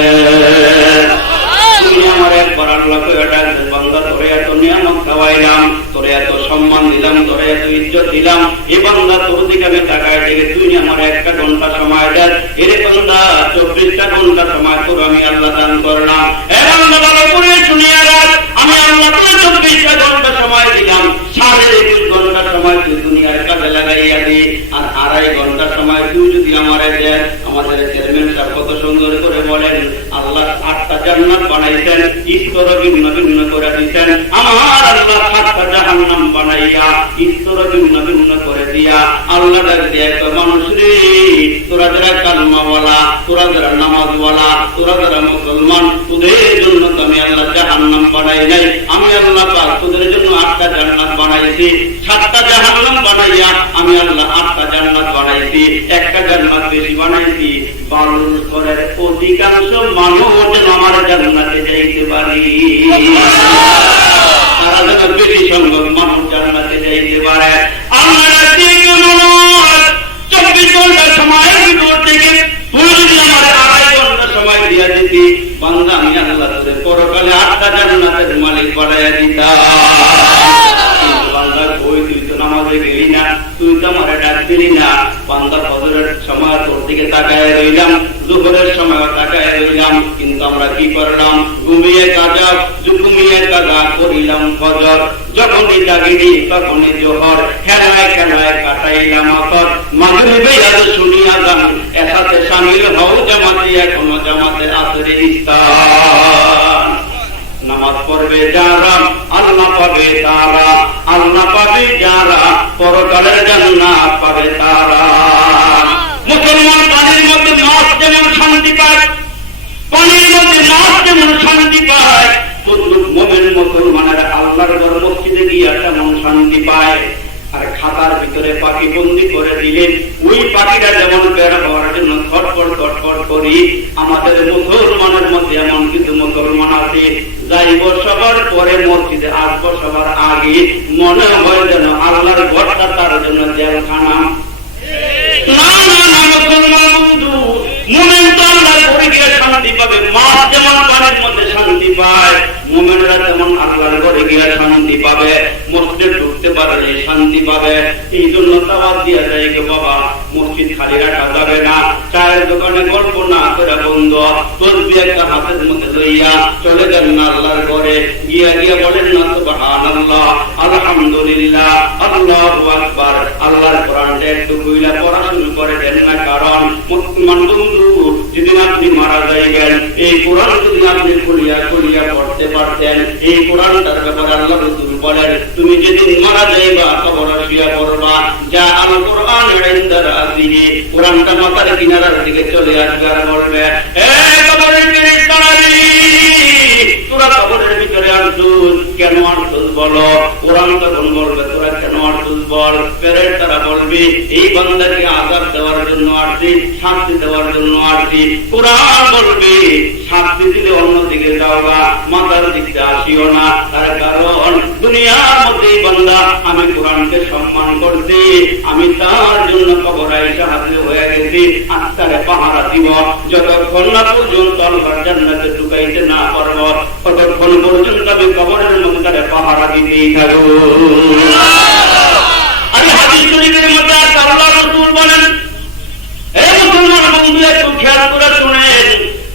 তুই আমার একবার আল্লাহ কইয়া ডাক দে। বান্দা তোরে এত নিয়ামত খাওয়াইলাম, তোরে এত সম্মান দিলাম, তোরে এত ইজ্জত দিলাম, এই বান্দা তোর দিকে আমি তাকায় থেকে তুই নি আমার 1 ঘন্টা সময় দেন। এরে বান্দা 24টা ঘন্টা সময় তোর আমি আল্লাহ দান করলাম। এ বান্দা ভালো করে শুনিয়া রাখ, আমি আল্লাহ তোর 24টা ঘন্টা সময় দিলাম, 21.5 ঘন্টা সময় তুই দুনিয়ার কাজে লাগাইয়া দি, আর 2.5 ঘন্টা সময় তুই যদি আমারে দেন। আমাদের চেয়ারম্যান সাহেব কত সুন্দর করে বলেন, আল্লাহ 8টা জান্নাত বানাইছেন, স্তর ভিন্ন ভিন্ন করে দিয়েছেন। আমার আল্লাহ 7টা জাহান্নাম বানাইয়া স্তর ভিন্ন ভিন্ন করে দিয়া আল্লাহ ডাক দিয়ে কয়, মানুষ রে, তোরা যারা কালমাওয়ালা, তোরা যারা নামাজওয়ালা, তোরা যারা মুসলমান, তোদের জন্য তো আমি আল্লাহ জাহান্নাম বানাই নাই। আমি আল্লাহ পাক তোদের জন্য 8টা জান্নাত বানাইছি, 7টা জাহান্নাম বানাইয়া আমি আল্লাহ 8টা জান্নাত বানাইছি, 1টা জান্নাত বেশি বানাইছি। বালুর স্তরের অধিকাংশ মানুষ আমার জান্নাতে যাইতে পারি, তারা যেন বেশি সংখ্যক মানুষ জান্নাতে যাইতে পারে। আমরা 24 ঘন্টা সময়ের ভিতর থেকে তুই যদি আমার 2.5 ঘন্টা সময় দিয়া দিতি, বান্দা আমি আল্লাহ তোদের পরকালে 8টা জান্নাতের মালিক বানাইয়া দিতাম। বান্দা কই তুই তো নামাজে গেলি না, তুই তো আমার ডাক দিলি না। বান্দা ফজরের সময় তোর দিকে তাকায় রইলাম, দুপুরের সময় তাকায় রইলাম, কিন্তু আমরা কি করলাম? ঘুমিয়ে কাজা করিলাম ফজর, যখনই জাগিনি তখনই জোহর, খেলায় খেলায় কাটাইলাম আসর। মাগরিবে আজ শুনিয়া যান, এসাতে শামিল হও জামাতে, এখনো জামাতে আসরে ইস্তার। নামাজ পড়বে যারা আল্লাহ পাবে তারা, আল্লাহ পাবে যারা পরকালের জান্নাত পাবে তারা। মুসলমান পানির মধ্যে মাছ যেমন শান্তি পায়, পানির মধ্যে মাছ যেমন শান্তি পায়, মুমিন মুসলমানের আল্লাহর ঘর মসজিদে গিয়া তেমন শান্তি পায়। আর খাতার ভিতরে আকাশে পাখি বন্দি করে দিলেন, ওই পাখিটা যেমন বের হওয়ার জন্য ছটফট করি, আমাদের মুসলমানের মধ্যে এমন কিছু মুসলমান আছে যাইব সবার পরে মসজিদে আসবো সবার আগে, মনে হয় যেন আল্লাহর ঘরটা তার জন্য জেলখানা। না না না, মুসলমান বন্ধু, মুমিন তো আল্লাহর ঘরে গিয়ে শান্তি পাবে। মাছ যেমন পানির মধ্যে শান্তি পায়, মুমিনরা যেমন আল্লাহর ঘরে গিয়ে শান্তি পাবে, মসজিদে ঢুকতে পারলে শান্তি পাবে। এই জন্য দাওয়াত দিয়া যায় গে বাবা, মসজিদ খালি রাখা যাবে না। চায়ের দোকানে গল্প না করে বন্ধ, তসবিহ একটা হাতের মধ্যে লইয়া চলে যান না আল্লাহর ঘরে, গিয়া বলেন না সুবহানাল্লাহ, আলহামদুলিল্লাহ, আল্লাহু আকবার। আল্লাহর কোরআনটা একটু কইলা পড়া শুরু করে দেন না, কারণ মুসলমান বন্ধু, যেদিন আপনি মারা যাইবেন, এই কোরআন যদি আপনি খুলিয়া পড়তে পারতেন, এই কোরআনটার ব্যাপারে আল্লাহ রাসূল বলেন, তুমি যেদিন মারা যাইবা কবরে শুয়ে পড়বা, যা আল কোরআন ইনদা রাসিহি, কোরআনটা মাথার কিনারার দিকে চলে আসবে আর বলবে, এ কবরের ফেরেশতারা, তোরা কবরের ভিতরে আসুস, কেন আসুস বলো? কোরআন তখন বলবে, তোরা কেন আসুস বল? ফেরেশতারা বলবে, এই বান্দাকে আযাব দেওয়ার জন্য আসছি, শাস্তি দেওয়ার জন্য আসছি। কোরআন বলবে, শাস্তি দিলে অন্যদিকে যাওয়া, মাথার দিকে আসিও না। তার কারণ দুনিয়ার মধ্যে বান্দা আমি কোরআনকে সম্মান করছি, আমি তার জন্য কবর আইসা হাজির হয়ে গেছি, আত্মারে পাহারা দিব। যতক্ষণ না পর্যন্ত আল্লাহর জান্নাতে ঢুকাইতে না পারব, ততক্ষণ পর্যন্ত আমি কবরের মধ্যে তারে পাহারা দিতেই থাকবো। আমি হাদিস শরীফের মধ্যে আল্লাহ রাসূল বলেন, এই মুসলমান বন্ধু একটু খেয়াল করে শুনেন,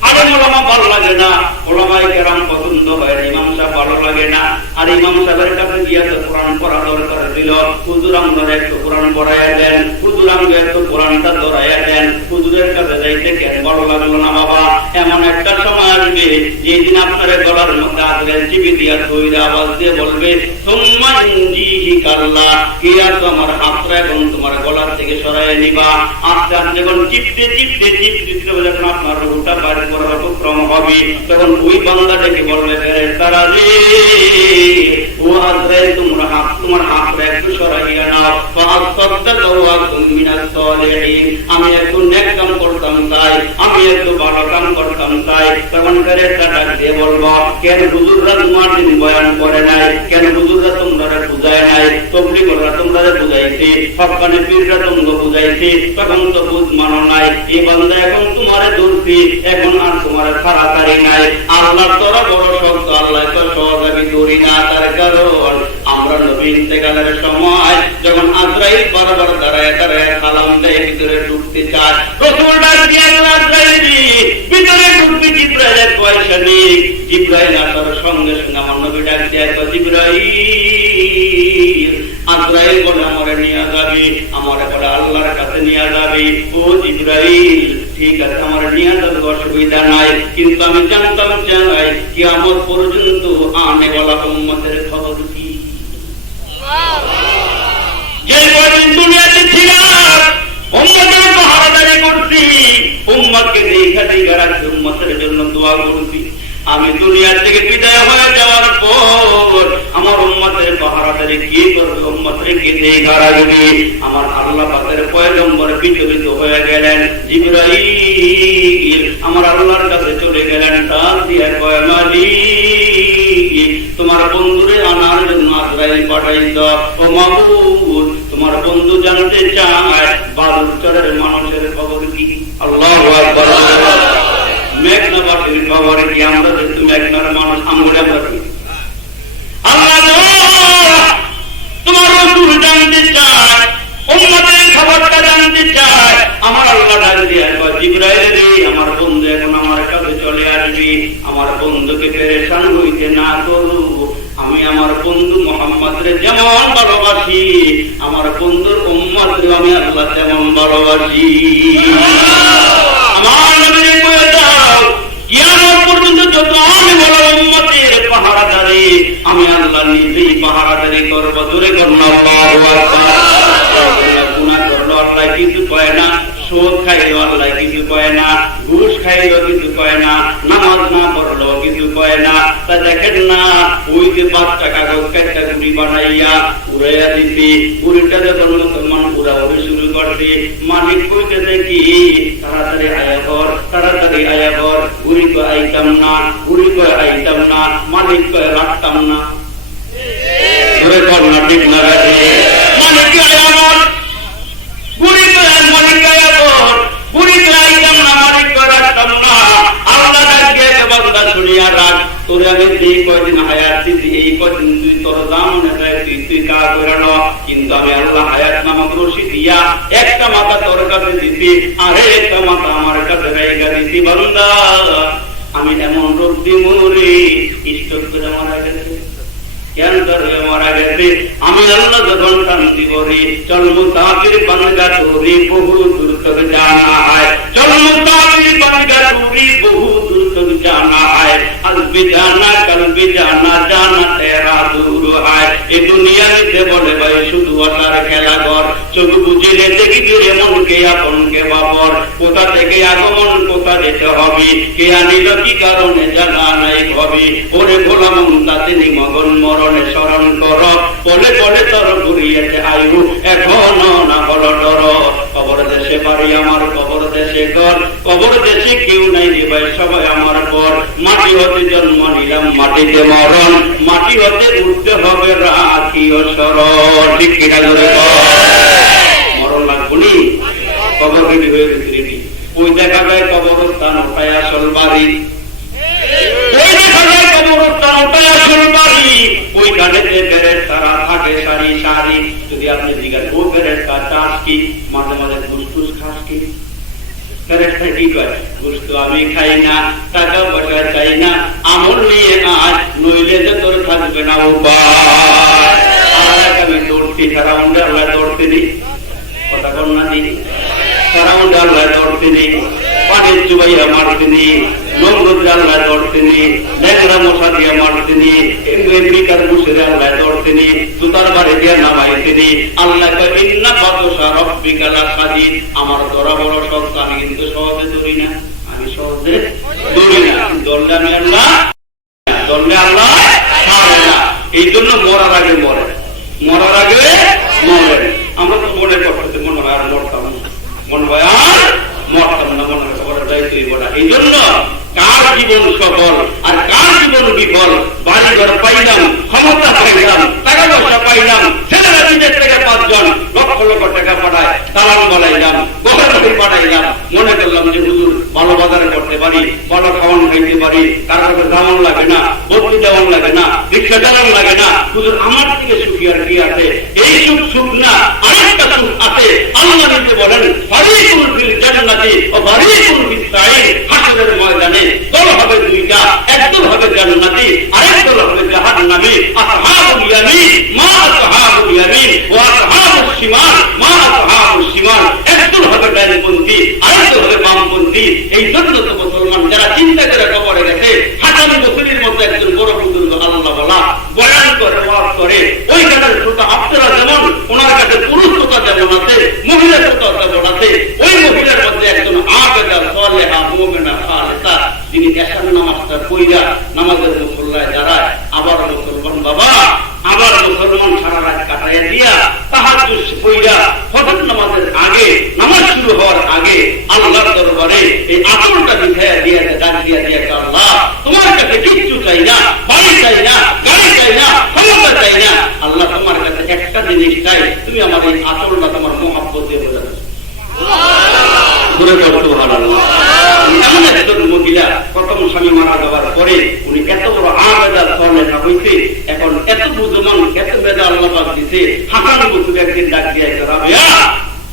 আলেম ওলামা ভালো লাগে না, ওলামায়ে কেরাম পছন্দ হয়, ইমাম সাহেব ভালো লাগে না। আর ইমাম সাহেবের কাছে গিয়ে তো কোরআন পড়া দরকার ছিল, হুজুর আমরা একটু কোরআন পড়াইয়া দেন, হুজুর আমরা একটু কোরআনটা ধরাইয়া দেন। হুজুরের কাছে যাইতে কেন ভালো লাগলো না বাবা? এমন একটা সময় আসবে যেদিন আপনার গলার মধ্যে আসবেন চিপি দিয়া তৈরি আওয়াজ দিয়ে বলবে, সুম্মা ইনজিহি কাল্লা, কিয়া তোমার হাতটা এবং তোমার গলার থেকে সরাইয়া নিবা। আস্তে আস্তে যখন চিপতে যখন আপনার রূহটা বাইর করার উপক্রম হবে, তখন ওই বান্দাটাকে বলবে, ফেরেশতারা রে, ও আজরাইল, তোমার হাতটা একটু সরাইয়া নাও, ফাআসসাদদাকা ওয়া কুম মিনাস সালিহিন, আমি একটু নেক কাম করতাম তাই, আমি একটু ভালো কাম করতাম তাই। তখন ফেরেশতারা দিয়ে বলবো, কেন হুজুররা তোমার দিন বয়ান করে নাই? কেন হুজুররা তোমরা বুঝায় নাই? তবলিগরা তোমরা বুঝাইছে, হক্কানি পীররা তোমরা বুঝাইছে, তখন তো বুঝ মানো নাই। এই বান্দা এখন তোমারে ধরছি, এখন আর তোমার তাড়াতাড়ি নাই। আল্লাহ তোরা বড় শক্ত, আল্লাহ তো সহজে ধরি না। তার কারণ আমরা নবী ইন্তেকালের সময় যখন আজরাইল বারবার দাঁড়ায় সালাম দেয়, ভিতরে ঢুকতে চায়, রাসূল ডাক দিয়ে আজরাইল ভিতরে ঢুকবি, জিবরাইলের পয়সা নেই। জিবরাইল আসার সঙ্গে সঙ্গে আমার নবী ডাক দিয়ে, জিবরাইল, আজরাইল বলে আমারে নিয়ে যাবি, আমারে বলে আল্লাহর কাছে নিয়ে যাবি। ও জিবরাইল, ঠিক আছে, আমার নিয়ে যাবে, অসুবিধা নাই, কিন্তু আমি জানতাম চাই কিয়ামত পর্যন্ত আনেওয়ালা উম্মতের খবর কি? যে কদিন দুনিয়াতে ছিলাম, উম্মতের পাহারাদারি করছি, উম্মতকে দেখা রাখছি, উম্মতের জন্য দোয়া করছি। আমি দুনিয়া থেকে বিদায় হয়ে যাওয়ার পর আমার উম্মতের পাহারাদারি কি করবে? উম্মতের কি দেখা রাখবে? আমার আল্লাহ পাকের পয়গম্বর বিচলিত হয়ে গেলেন। জিবরাইল আমার আল্লাহর কাছে চলে গেলেন, ডাক দিয়ে কয়, মালিক, তোমার বন্ধুরে আনার জন্য আজরাইল পাঠাইছ। ও মাবুদ, তোমার বন্ধু জানতে চায় বাদুরচরের মানুষের খবর কি? আল্লাহু আকবার। মেঘনাবাসীর খবর কি? আমরা যেহেতু মেঘনার মানুষ, আমরা আল্লাহ তোমার রাসূল জানতে চায়, উম্মতের খবরটা জানতে চায়। আমার আল্লাহ ডাক দিয়ে কয়, জিবরাইল রে, আমার বন্ধু এখন আমার কাছে চলে আসবি, আমার বন্ধুকে পেরেশান হইতে না করু। আমি আমার বন্ধু মুহাম্মদ রে যেমন ভালোবাসি, আমার বন্ধুর উম্মত রে আমি আল্লাহ তেমন ভালোবাসি। আমার নবীকে কয়ে দাও, কিয়ামত পর্যন্ত যত আমি বড় উম্মতের পাহারাদারি, আমি আল্লাহ নিজেই পাহারাদারি করব। জোরে করুন আল্লাহু আকবার। গুনাহ করলো আল্লাহ কিছু কয় না, সুদ খাইলো আল্লাহ কিছু কয় না, ঘুষ খাইলো কিছু কয় না, নামাজ না পড়লো কিছু কয় না। তা দেখেন না, ওই যে 5 টাকা কাগজ একটা গুড়ি বানাইয়া উড়াইয়া দিছি, গুড়িটা যখন মুসলমান উড়াউড়ি শুরু করছে। মালিক কইতেছে কি, তাড়াতাড়ি আয়া কর, তাড়াতাড়ি আয়া কর। বুড়ি কয় আইতাম না, বুড়ি কয় আইতাম না, মালিক কয় রাখতাম না। ধরে কর না, ঠিক না রে? মালিক কয় আমার, বুড়ি কয় মালিক আয়া কর, বুড়ি কয় আইতাম না, মালিক কয় রাখতাম না। আল্লাহ ডাকে বান্দা শুনিয়া রাখ, তোরে আমি যেই কয়দিন হায়াত দিছি এই কয়দিন তুই তোর দাম তুই কাজ করে ন, কিন্তু আমি আল্লাহ হায়াত নামক রশি দিয়া একটা মাথা তোর কাছে দিছি, আর একটা মাথা আমার কাছে রেখে দিছি। বান্দা আমি এমন রোগ দিমুরি, স্ট্রোক করে মারা গেছে, ক্যান্সার হয়ে মারা গেছে, আমি আল্লাহ যখন শান্তি করি। চল মুসাফির বান্দা তোরি বহু দূর তক জানা হয়, চল মুসাফির বান্দা তোরি বহু দূর তক জানা হয়। अलबी जाना कलबी जाना जाना तेरा दूर है। এই দুনিয়া নিতে বলে ভাই শুধু আসার খেলা ঘর, চোখ বুঝিলে দেখি রে মনকে আপনকে বাবর। কোথা থেকে আগমন কোথা যেতে হবে, কে আনিল কি কারণে জানা নাই ভাবি। ওরে ভোলা মমতা তিনি মগন মরণে স্মরণ কর, বলে বলে তর ঘুরিয়েছে আয়ু এখনো না হলো ডর। কবর দেশে বাড়ি আমার, কবর দেশে ঘর, কবর দেশে কেউ নাই রে ভাই সবাই আমার পর। মাটি হতে জন্ম নিলাম মাটিতে মরণ, মাটি হতে উঠতে হবে রাখি ও সরল। ঠিক কিনা ধরে মরণ লাগবনি, কবর রেডি হয়ে গেছে রেডি। ওই দেখা যায় কবরস্থান ওটাই আসল বাড়ি, ওই দেখা যায় কবরস্থান ওটাই আসল বাড়ি। ওইখানে যে বেরের তারা থাকে সারি সারি। যদি আপনি জিজ্ঞাসা ও বেরের কাজ চাষ কি, মাঝে মাঝে ঘুষ খাস কি? কি করে বুঝতো আমি খাই না, টাকা পয়সা চাই না, আমল নিয়ে আজ নইলে যে তোর থাকবে না উপায়। আমি দৌড়ছি সারাউন্ডে আল্লাহ দৌড়তে দিই, কথা কর না দিই, সারাউন্ডে আল্লাহ দৌড়তে দিই, পানির চুবাইয়া মারতে দিই, নমরুদ আল্লাহ দৌড়তে দিই, লেগরা মশা দিয়ে মারতে দিই, আমেরিকার বুসে আল্লাহ দৌড়তে দিই, জুতার বাড়ি দিয়ে নামাইতে দিই। আল্লাহ ইন্না বাতশা রাব্বিকা লাশাদীদ, আমার ধরা বড় শক্ত, আমি কিন্তু সহজে ধরি না, আমি সহজে ধরি না। দলটা আমি আল্লাহ, দলটা আল্লাহ ছাড়ে না। এই জন্য মরার আগে মরে, মরার আগে মরে। আমরা তো মনে করতে মনে হয় আর মরতাম না, মনে হয় আর মরতাম না, মনে হয় খবরের দায়িত্বই বলা। এই জন্য কার জীবন সফল আর কার জীবন বিফল, বাড়ি ঘর পাইলাম, ক্ষমতা পাইলাম, টাকা পয়সা পাইলাম, ছেলেরা 3 থেকে 5 জন, লক্ষ লক্ষ টাকা পাঠায়, দালাল বানাইলাম, গোহারি পাঠাইলাম, মনে করলাম যে হুজুর ভালো বাজারে করতে পারি, ভালো খাওয়ান খাইতে পারি, কার কাছে দামন লাগে না, বদলি দেওয়ান লাগে না, রিক্সা চালান লাগে না, হুজুর আমার থেকে সুখী আর কি আছে? এই সুখ না, আরেকটা সুখ আছে। আল্লাহ নিজে বলেন ফারিকুল ফিল জান্নাতি ওয়া ফারিকুল ফিস সাঈর। হাসরের ময়দানে দল হবে দুইটা, একদল হবে জান্নাতি, আরেকদল হবে জাহান্নামী। আসহাবুল ইয়ামিন মা আসহাবুল ইয়ামিন ওয়া আসহাবুশ শিমাল মা আসহাবুশ শিমাল। একদল হবে ডানপন্থী, আরেকদল হবে বামপন্থী। এই জন্য তো মুসলমান যারা চিন্তা করে কবরে গেছে, হাসান বসরির মতো একজন বড় বুজুর্গ আল্লাহ বলা বয়ান করে, ওয়াজ করে, ওই কারণে শ্রোতা আপনারা যেমন ওনার কাছে পুরুষ শ্রোতা যেমন আছে, মহিলা শ্রোতা যেমন আছে, ওই মহিলার মধ্যে একজন আবেদা সালেহা মুমিনা খালিসা, যিনি এশার নামাজটা পড়িয়া নামাজের মুসল্লায় দাঁড়ায়। আবার মুসলমান বাবা, আবার মুসলমান সারা রাত কাটাইয়া দিয়া তাহাজ্জুদ পড়িয়া ফজর নামাজের আগে, নামাজ শুরু হওয়ার আগে আল্লাহর দরবারে এই আতরটা বিছাইয়া দিয়া ডাক দিয়া দিয়া, আল্লাহ তোমার কাছে কিচ্ছু চাই না, বাড়ি চাই না, গাড়ি চাই না, ক্ষমতা চাই না, আল্লাহ তোমার কাছে একটা জিনিস চাই, তুমি আমার এই আতরটা তোমার মহব্বত দিয়ে বোঝাবে। এমন একজন মহিলা প্রথম স্বামী মারা যাওয়ার পরে উনি এত বড় আবেদা সালেহা হইছে, এখন এত বুঝমান, এত বেদা আল্লাহ পাক দিতে। হাসান বসরি একদিন ডাক দিয়ে, রাবিয়া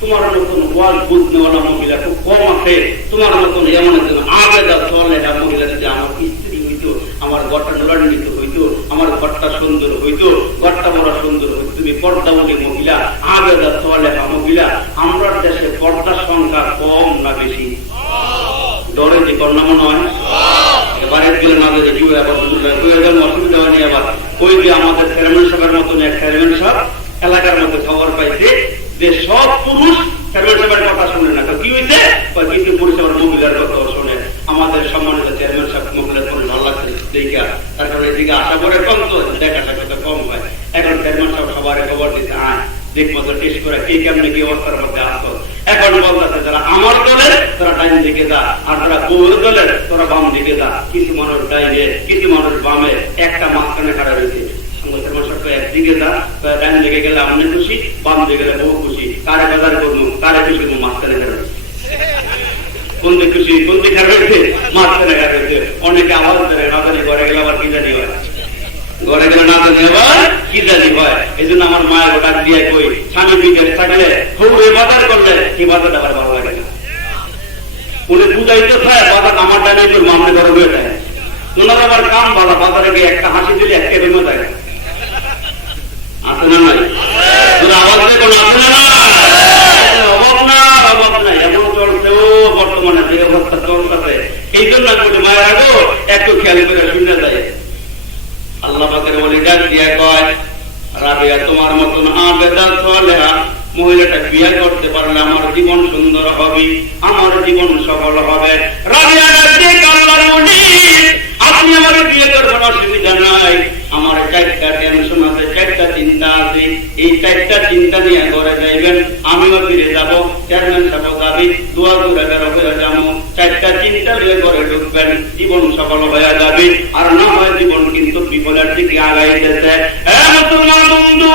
তোমার মতন ওয়াজ বুঝনেওয়ালা মহিলা খুব কম আছে, তোমার মতন এমন একজন আবেদা সালেহা মহিলা যদি আমার স্ত্রী হইতো, আমার ঘরটা নুরান্বিত হইতো, আমার ঘরটা সুন্দর হইতো, ঘরটা বড় সুন্দর হইতো। তুমি পর্দাবলী মহিলা, আবেদা সালেহা মহিলা। আমরা দেশে পর্দার সংখ্যা কম না বেশি? ডরে যে কন্যা মনে হয় এবারে গেলে না যে কি অসুবিধা হয়নি। আবার ওই যে আমাদের চেয়ারম্যান সাহেবের মতন এক চেয়ারম্যান সাহেব এলাকার মধ্যে খবর পাইছে যে সব পুরুষ চেয়ারম্যান সাহেবের কথা শুনে না। তো কি হয়েছে? কিন্তু পরিষেবার মহিলার কথা শোনে। আমাদের সম্মানিত চেয়ারম্যান সাহেব মহিলার কোনো ভালো লাগছে দেখা, তার কারণে এদিকে আশা করে কম, তো দেখা সাক্ষাৎ কম হয়। এখন চেয়ারম্যান সাহেব সবার খবর দিতে, ঠিক মতো টেস্ট করে কে কেমনে কি অবস্থার মধ্যে আসতো। এখন বলতেছে যারা আমার দলের তারা ডাইন দিকে যা, আর যারা বউর দলের তোরা বাম দিকে যা। কিছু মানুষ ডাইনে, কিছু মানুষ বামে, একটা মাঝখানে খাড়া রয়েছে। একদিকে যা, ডাইন দিকে গেলে আমি খুশি, বাম দিকে গেলে বউ খুশি। কারে বাজার করবো, কারে খুশি করবো, মাঝখানে খাড়া রয়েছে। কোন দিক খুশি, কোন দিক খাড়া রয়েছে, মাঝখানে খাড়া রয়েছে। অনেকে আওয়াজ দেয় না জানি, ঘরে গেলে আবার কি জানি হয়, ঘরে গেলে না জানি আবার কি জানি হয়। এই জন্য আমার মায়ের গোটা দিয়ে কই, স্বামী বিদেশ থাকলে খুব বাজার করলে এই বাজারটা আবার ভালো লাগে না। উনি বুঝাইতে চায় বাজার আমার টাইমে করবো, আমরা ঘরে হয়ে যায়। ওনার আবার কাম ভালো, বাজারে গিয়ে একটা হাসি দিলে একটা বেমো যায়। আছে না নাই? আওয়াজ দেয় কোন আছে না? অভাব না, অভাব নাই। এমন চলছেও বর্তমানে যে অবস্থা চলতেছে, এই জন্য বলি মায়ের আগেও একটু খেয়াল করে শুনে যায়। আল্লাহ পাকের বলে ডাক দিয়া কয়, রাবিয়া তোমার মতন আবেদা সালেহা মহিলাটা বিয়ে করতে পারলে আমার জীবন সুন্দর হবে, আমার জীবন সফল হবে। রাবিয়া ডাক দিয়ে আল্লাহর বলি, আপনি আমার বিয়ে করবেন অসুবিধা নাই, আমার চারটা টেনশন আছে, চারটা চিন্তা আছে। এই চারটা চিন্তা নিয়ে ঘরে যাইবেন, আমিও ফিরে যাবো, চেয়ারম্যান সাহেব যাবি, দোয়া করে বের হয়ে যাবো। চারটা চিন্তা নিয়ে ঘরে ঢুকবেন, জীবন সফল হয়ে যাবে। আর না হয় জীবন কিন্তু বিপদের দিকে আগাইতেছে। মুসলমান বন্ধু,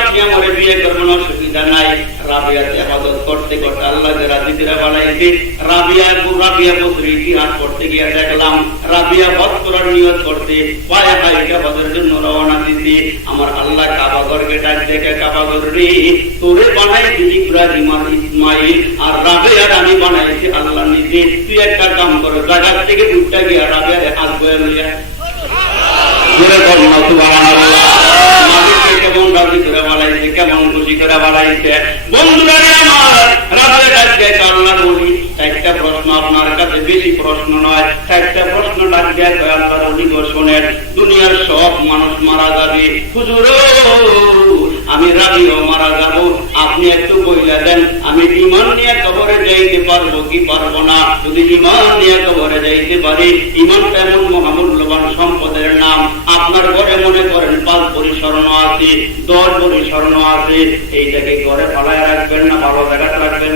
আপনি আমার বিয়ে করবেন অসুবিধা নাই। রাবিয়াতে ইবাদত করতে করতে আল্লাহকে রাজি করে বানাইছে। রাবিয়া বছর ইতিহাস করতে গিয়ে দেখলাম রাবিয়া হজ করার নিয়ত করতে পায়ে পায়ে হজের জন্য রওনা দিতে। আমার আল্লাহ কাবা ঘরকে ডাক দেখে, কাবা ঘর রে তোরে বানাইছি ইব্রাহিম আর ইসমাইল, আর রাবিয়ার আমি বানাইছি আল্লাহ নিজে। তুই একটা কাম কর, জায়গা থেকে উঠতে গিয়ে রাবিয়ার হাত বয়ে লইয়া কেমন রাজি করে বাড়াইছে, কেমন খুশি করে বাড়াইছে। বন্ধুরা আমার রাতের আজকে আল্লাহর ওলি একটা প্রশ্ন আপনার কাছে, বেশি প্রশ্ন নয়, একটা প্রশ্ন ডাক দেয় আল্লাহর ওলি গো শোনেন, দুনিয়ার সব মানুষ মারা যাবে, হুজুর আমি রাবিও মারা যাব, আপনি একটু বইলা দেন আমি ঈমান নিয়ে কবরে যাইতে পারবো কি পারবো না। যদি ঈমান নিয়ে কবরে যাইতে পারি, ঈমানটা এমন মহামূল্যবান সম্পদের নাম। আপনার ঘরে মনে করেন 5 ভরি স্বর্ণ আছে, 10 ভরি স্বর্ণ আছে, এইটাকে ঘরে ফালায় রাখবেন না ভালো জায়গাটা রাখবেন?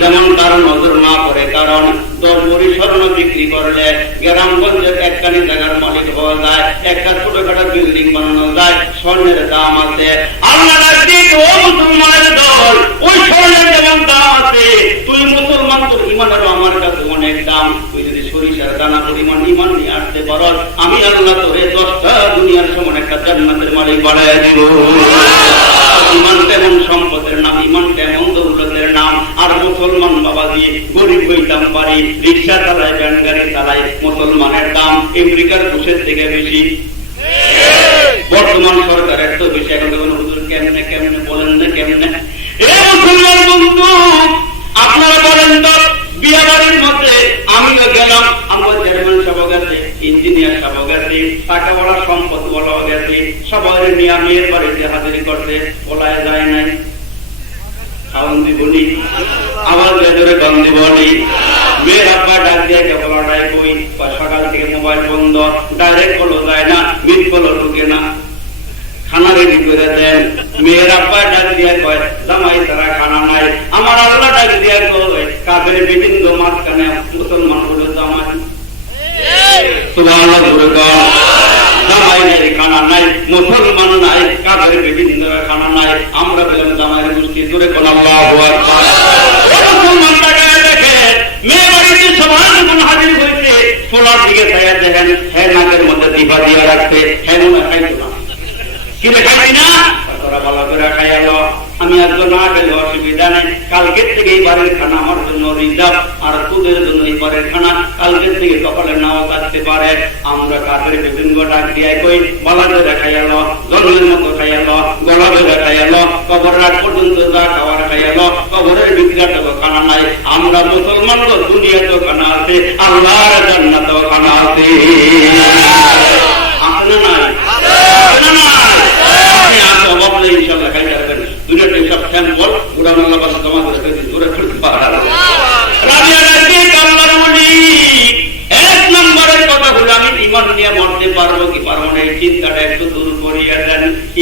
যেমন তার নজর না পড়ে, কারণ 10 ভরি স্বর্ণ বিক্রি করলে গ্রামগঞ্জের একখানি জায়গার মালিক হওয়া যায়, একটা ছোটখাটো বিল্ডিং বানানো যায়, স্বর্ণের দাম আছে। আল্লাহ মুসলমানের দল, ওই স্বর্ণের যেমন দাম আছে, তুই মুসলমান, তোর ইমানেরও আমার কাছে অনেক দাম। তুই যদি সরিষার দানা পরিমাণ ইমান নিয়ে আসতে পারো, আমি আল্লাহ তোরে 10টা দুনিয়ার সমান একটা জান্নাতের মালিক বানায় দিব। ইমান কেমন সম্পদের নাম, ইমান কেমন দৌলতের নাম। আর মুসলমান বাবা দিয়ে গরিব হইতাম পারি, রিক্সা চালায়, ভ্যান গাড়ি চালায়, মুসলমানের দাম আমেরিকার ঘুষের থেকে বেশি। বর্তমান সরকারের তো বেশি। এখন দেখুন হুজুর কেমনে কেমনে বলেন না কেমনে। মুসলমান বন্ধু আপনারা বলেন তো, বিয়ে বাড়ির মধ্যে আমিও গেলাম, আমার চেয়ারম্যান সাহেব গেছে, ইঞ্জিনিয়ার সাহেব গেছে, টাকা বড় সম্পদ বলা গেছে, সবাই নিয়ে মেয়ের বাড়িতে হাজিরি করতে বলায় যায় নাই। খাওয়ান দিবনি, আওয়াজ ভেতরে গান দিবনি। মেয়ের আব্বা ডাক দিয়ে বলাটাই কই, সকাল থেকে মোবাইল বন্ধ, ডাইরেক্ট কলও যায় না, মিস কলও ঢুকে না। খানা রেডি করে দেন। মেয়ের আব্বা ডাক দিয়ে কয় জামাই তারা খানা নাই। আমার আল্লাহ ডাক দিয়ে কয় কাফের বিভিন্ন মাঝখানে মুসলমান হলো জামাই। সুবহানাল্লাহ, জামাই নাই, খানা নাই, মুসলমান নাই, কাফের বিভিন্ন খানা নাই। আমরা বললাম জামাইয়ের গোষ্ঠী জোরে কোন আল্লাহু আকবার। মুসলমান টাকায় দেখে মেয়ে বাড়িতে সবাই যখন হাজির হয়েছে, সোলার দিকে ছায়া দেখেন, হ্যাঁ নাকের মধ্যে দিবা দিয়ে রাখছে, হ্যাঁ মনে খাইতো না, কি দেখাই না তোরা ভালো করে খাইয়ালো। আমি আজকে না খেলে অসুবিধা নেই, কালকের থেকে এই বাড়ির খানা আমার জন্য রিজার্ভ, আর তোদের জন্য এই বাড়ির খানা কালকের থেকে সকালে নাও থাকতে পারে। আমরা কাঠের বিভিন্ন ডাক দিয়ে কই ভালো করে খাইয়ালো, জন্মের মতো খাইয়ালো, গলা ধরে খাইয়ালো, কবর রাত পর্যন্ত যা খাওয়ার খাইয়ালো, কবরের বিক্রিয়াটাও খানা নাই। আমরা মুসলমান তো দুনিয়াতেও খানা আছে, আল্লাহর জান্নাতেও খানা আছে। আপনি নাই ইনশাআল্লাহ খাইতে পারবেন। দুনিয়াতে সব স্যাম্পল পুরান আল্লাহ পাশে জমা করে দিতে দূরে করতে পারে। রাবিয়া রাজি আল্লাহর ওলি এক নম্বরের কথা হলো আমি ঈমান নিয়ে মরতে পারবো কি পারবো না, এই চিন্তাটা একটু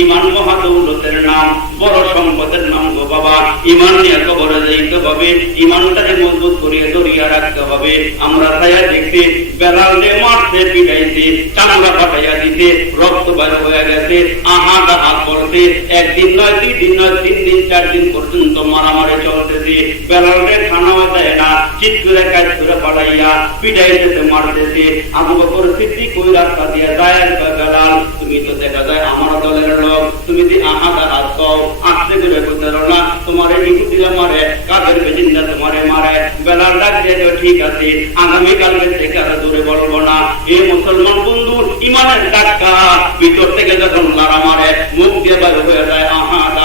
ইমান মহাদৌলতের নাম, বড় সম্পদের নাম গো বাবা। ইমান নিয়ে কবরে যাইতে হবে, ইমানটাকে মজবুত করিয়ে ধরিয়া রাখতে হবে। আমরা ছায়া দেখতে বেলালে মারতে পিটাইতে, চামড়া ফাটাইয়া দিতে, রক্ত বের হয়ে গেছে, আহাত করতে, একদিন নয়, 2 দিন নয়, 3 দিন 4 দিন পর্যন্ত মারামারি চলতেছে। বেলালে খানাও দেয় না, চিৎ করে কাজ করে পাঠাইয়া পিটাইতেছে, মারতেছে। আবু বকর সিদ্দিক ওই রাস্তা দিয়ে যায়, বেলাল তুমি তো দেখা যায় আমার দলের লোক, তুমি যে আহাত কও, আসতে করে করতে না, তোমার ইহুদিরা মারে, কাদের বেজিন্দা তোমারে মারে। বেলাল ডাক দিয়ে ঠিক আছে, আগামীকালকে থেকে আর দূরে বলবো না। এই মুসলমান বন্ধু ইমানের ডাক্কা ভিতর থেকে যখন লারা মারে, মুখ দিয়ে বার হয়ে যায় আহাত।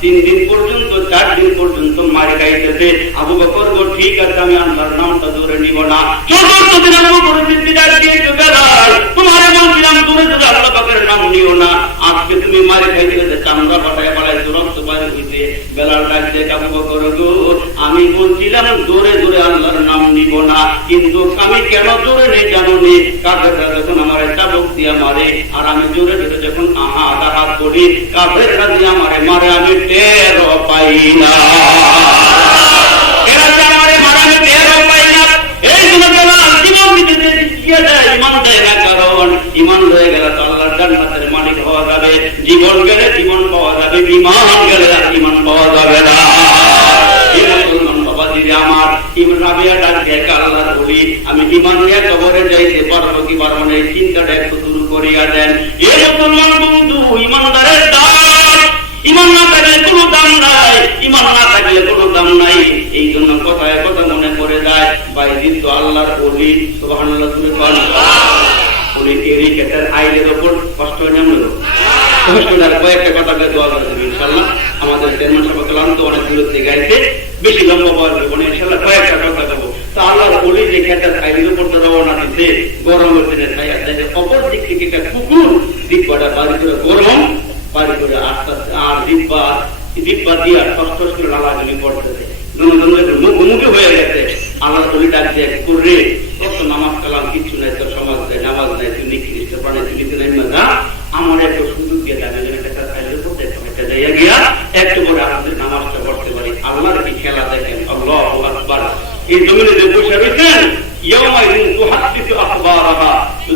3 দিন পর্যন্ত 4 দিন পর্যন্ত মারে খাইতেছে। আবু বকর গো ঠিক আছে, আমি আল্লাহর নামটা দূরে নিব না। চতুর্থ দিন আবু বকর সিদ্দিক ডাক দিয়ে বেলাল, তোমারে বলছিলাম দূরে দূরে আল্লাহ পাকের নাম নিও না, আজকে তুমি মারে খাইতে গেছে, চামড়া ফাটায় পালায় রক্ত বাইর হইতে। বেলাল ডাক দিয়ে আবু বকর গো, আমি বলছিলাম দূরে দূরে আল্লাহর নাম নিব না, কিন্তু আমি কেন দূরে নেই জানো নি? কাফেররা যখন আমার চাবুক দিয়া মারে, আর আমি জোরে জোরে যখন আহাত করি, কাফেররা দিয়ে আমারে মারে, আমি টেরও পাই না। এরা যে আমারে মারে, আমি টেরও পাই না। এই জন্য বেলাল জীবন দিতে দিয়ে দেয়, ইমান দেয় না। কারণ ইমান হয়ে গেলে তো আল্লাহর জান্নাতের মালিক হওয়া যাবে, জীবন গেলে জীবন পাওয়া যাবে, ইমান গেলে আর ইমান পাওয়া যাবে না। আমার ইমান রাবিয়া ডাক দিয়ে আল্লাহর বলি, আমি ইমান নিয়ে কবরে যাইতে পারবো কি পারবো না, এই চিন্তাটা একটু দূর করিয়া দেন। এ মুসলমান বন্ধু, ইমানদারের দাম, ইমান না থাকলে কোনো দাম নাই, ইমান না থাকলে কোনো দাম নাই। এই জন্য কথায় কথা মনে পড়ে যায়, বাইজিদ তো আল্লাহর বলি, সুবহানাল্লাহ, উনি এরই ক্ষেত্রে আইনের ওপর কষ্ট নেমল, কষ্টটার কয়েকটা কথাকে দোয়া করে দেবে ইনশাল্লাহ। আমাদের চেয়ারম্যান সাহেব ক্লান্ত অনেক দূর থেকে গাইছে, বেশি লম্বা বলা যাবে না, ইনশাল্লাহ কয়েকটা কথা দেবো। তা আল্লাহর বলি যে ক্ষেত্রে আইনের উপর তো রওনা দিতে, গরমের দিনে ছায়া দেয়, অপর দিক থেকে একটা কুকুর দিব্যাটা বাড়ি করে গরম বাড়ি করে আস্তে আস্তে, আর দিব্যা দিয়ে ষষ্ঠ করে লালাগুলি পড়তেছে, মুখোমুখি হয়ে গেছে। আল্লাহর বলি ডাক দিয়ে করে, তোর তো নামাজ কালাম কিচ্ছু নাই, তোর সমাজ নাই, নামাজ নাই, তুই নিকৃষ্ট প্রাণে, তুই নিতে নাই না, আমার একটা সুযোগ দিয়ে যাবে, একটু করে আমাদের নামাজটা পড়তে পারি। আল্লাহর কি খেলা দেখেন, আল্লাহু আকবার। এই জমিনে যে বসে রয়েছেন,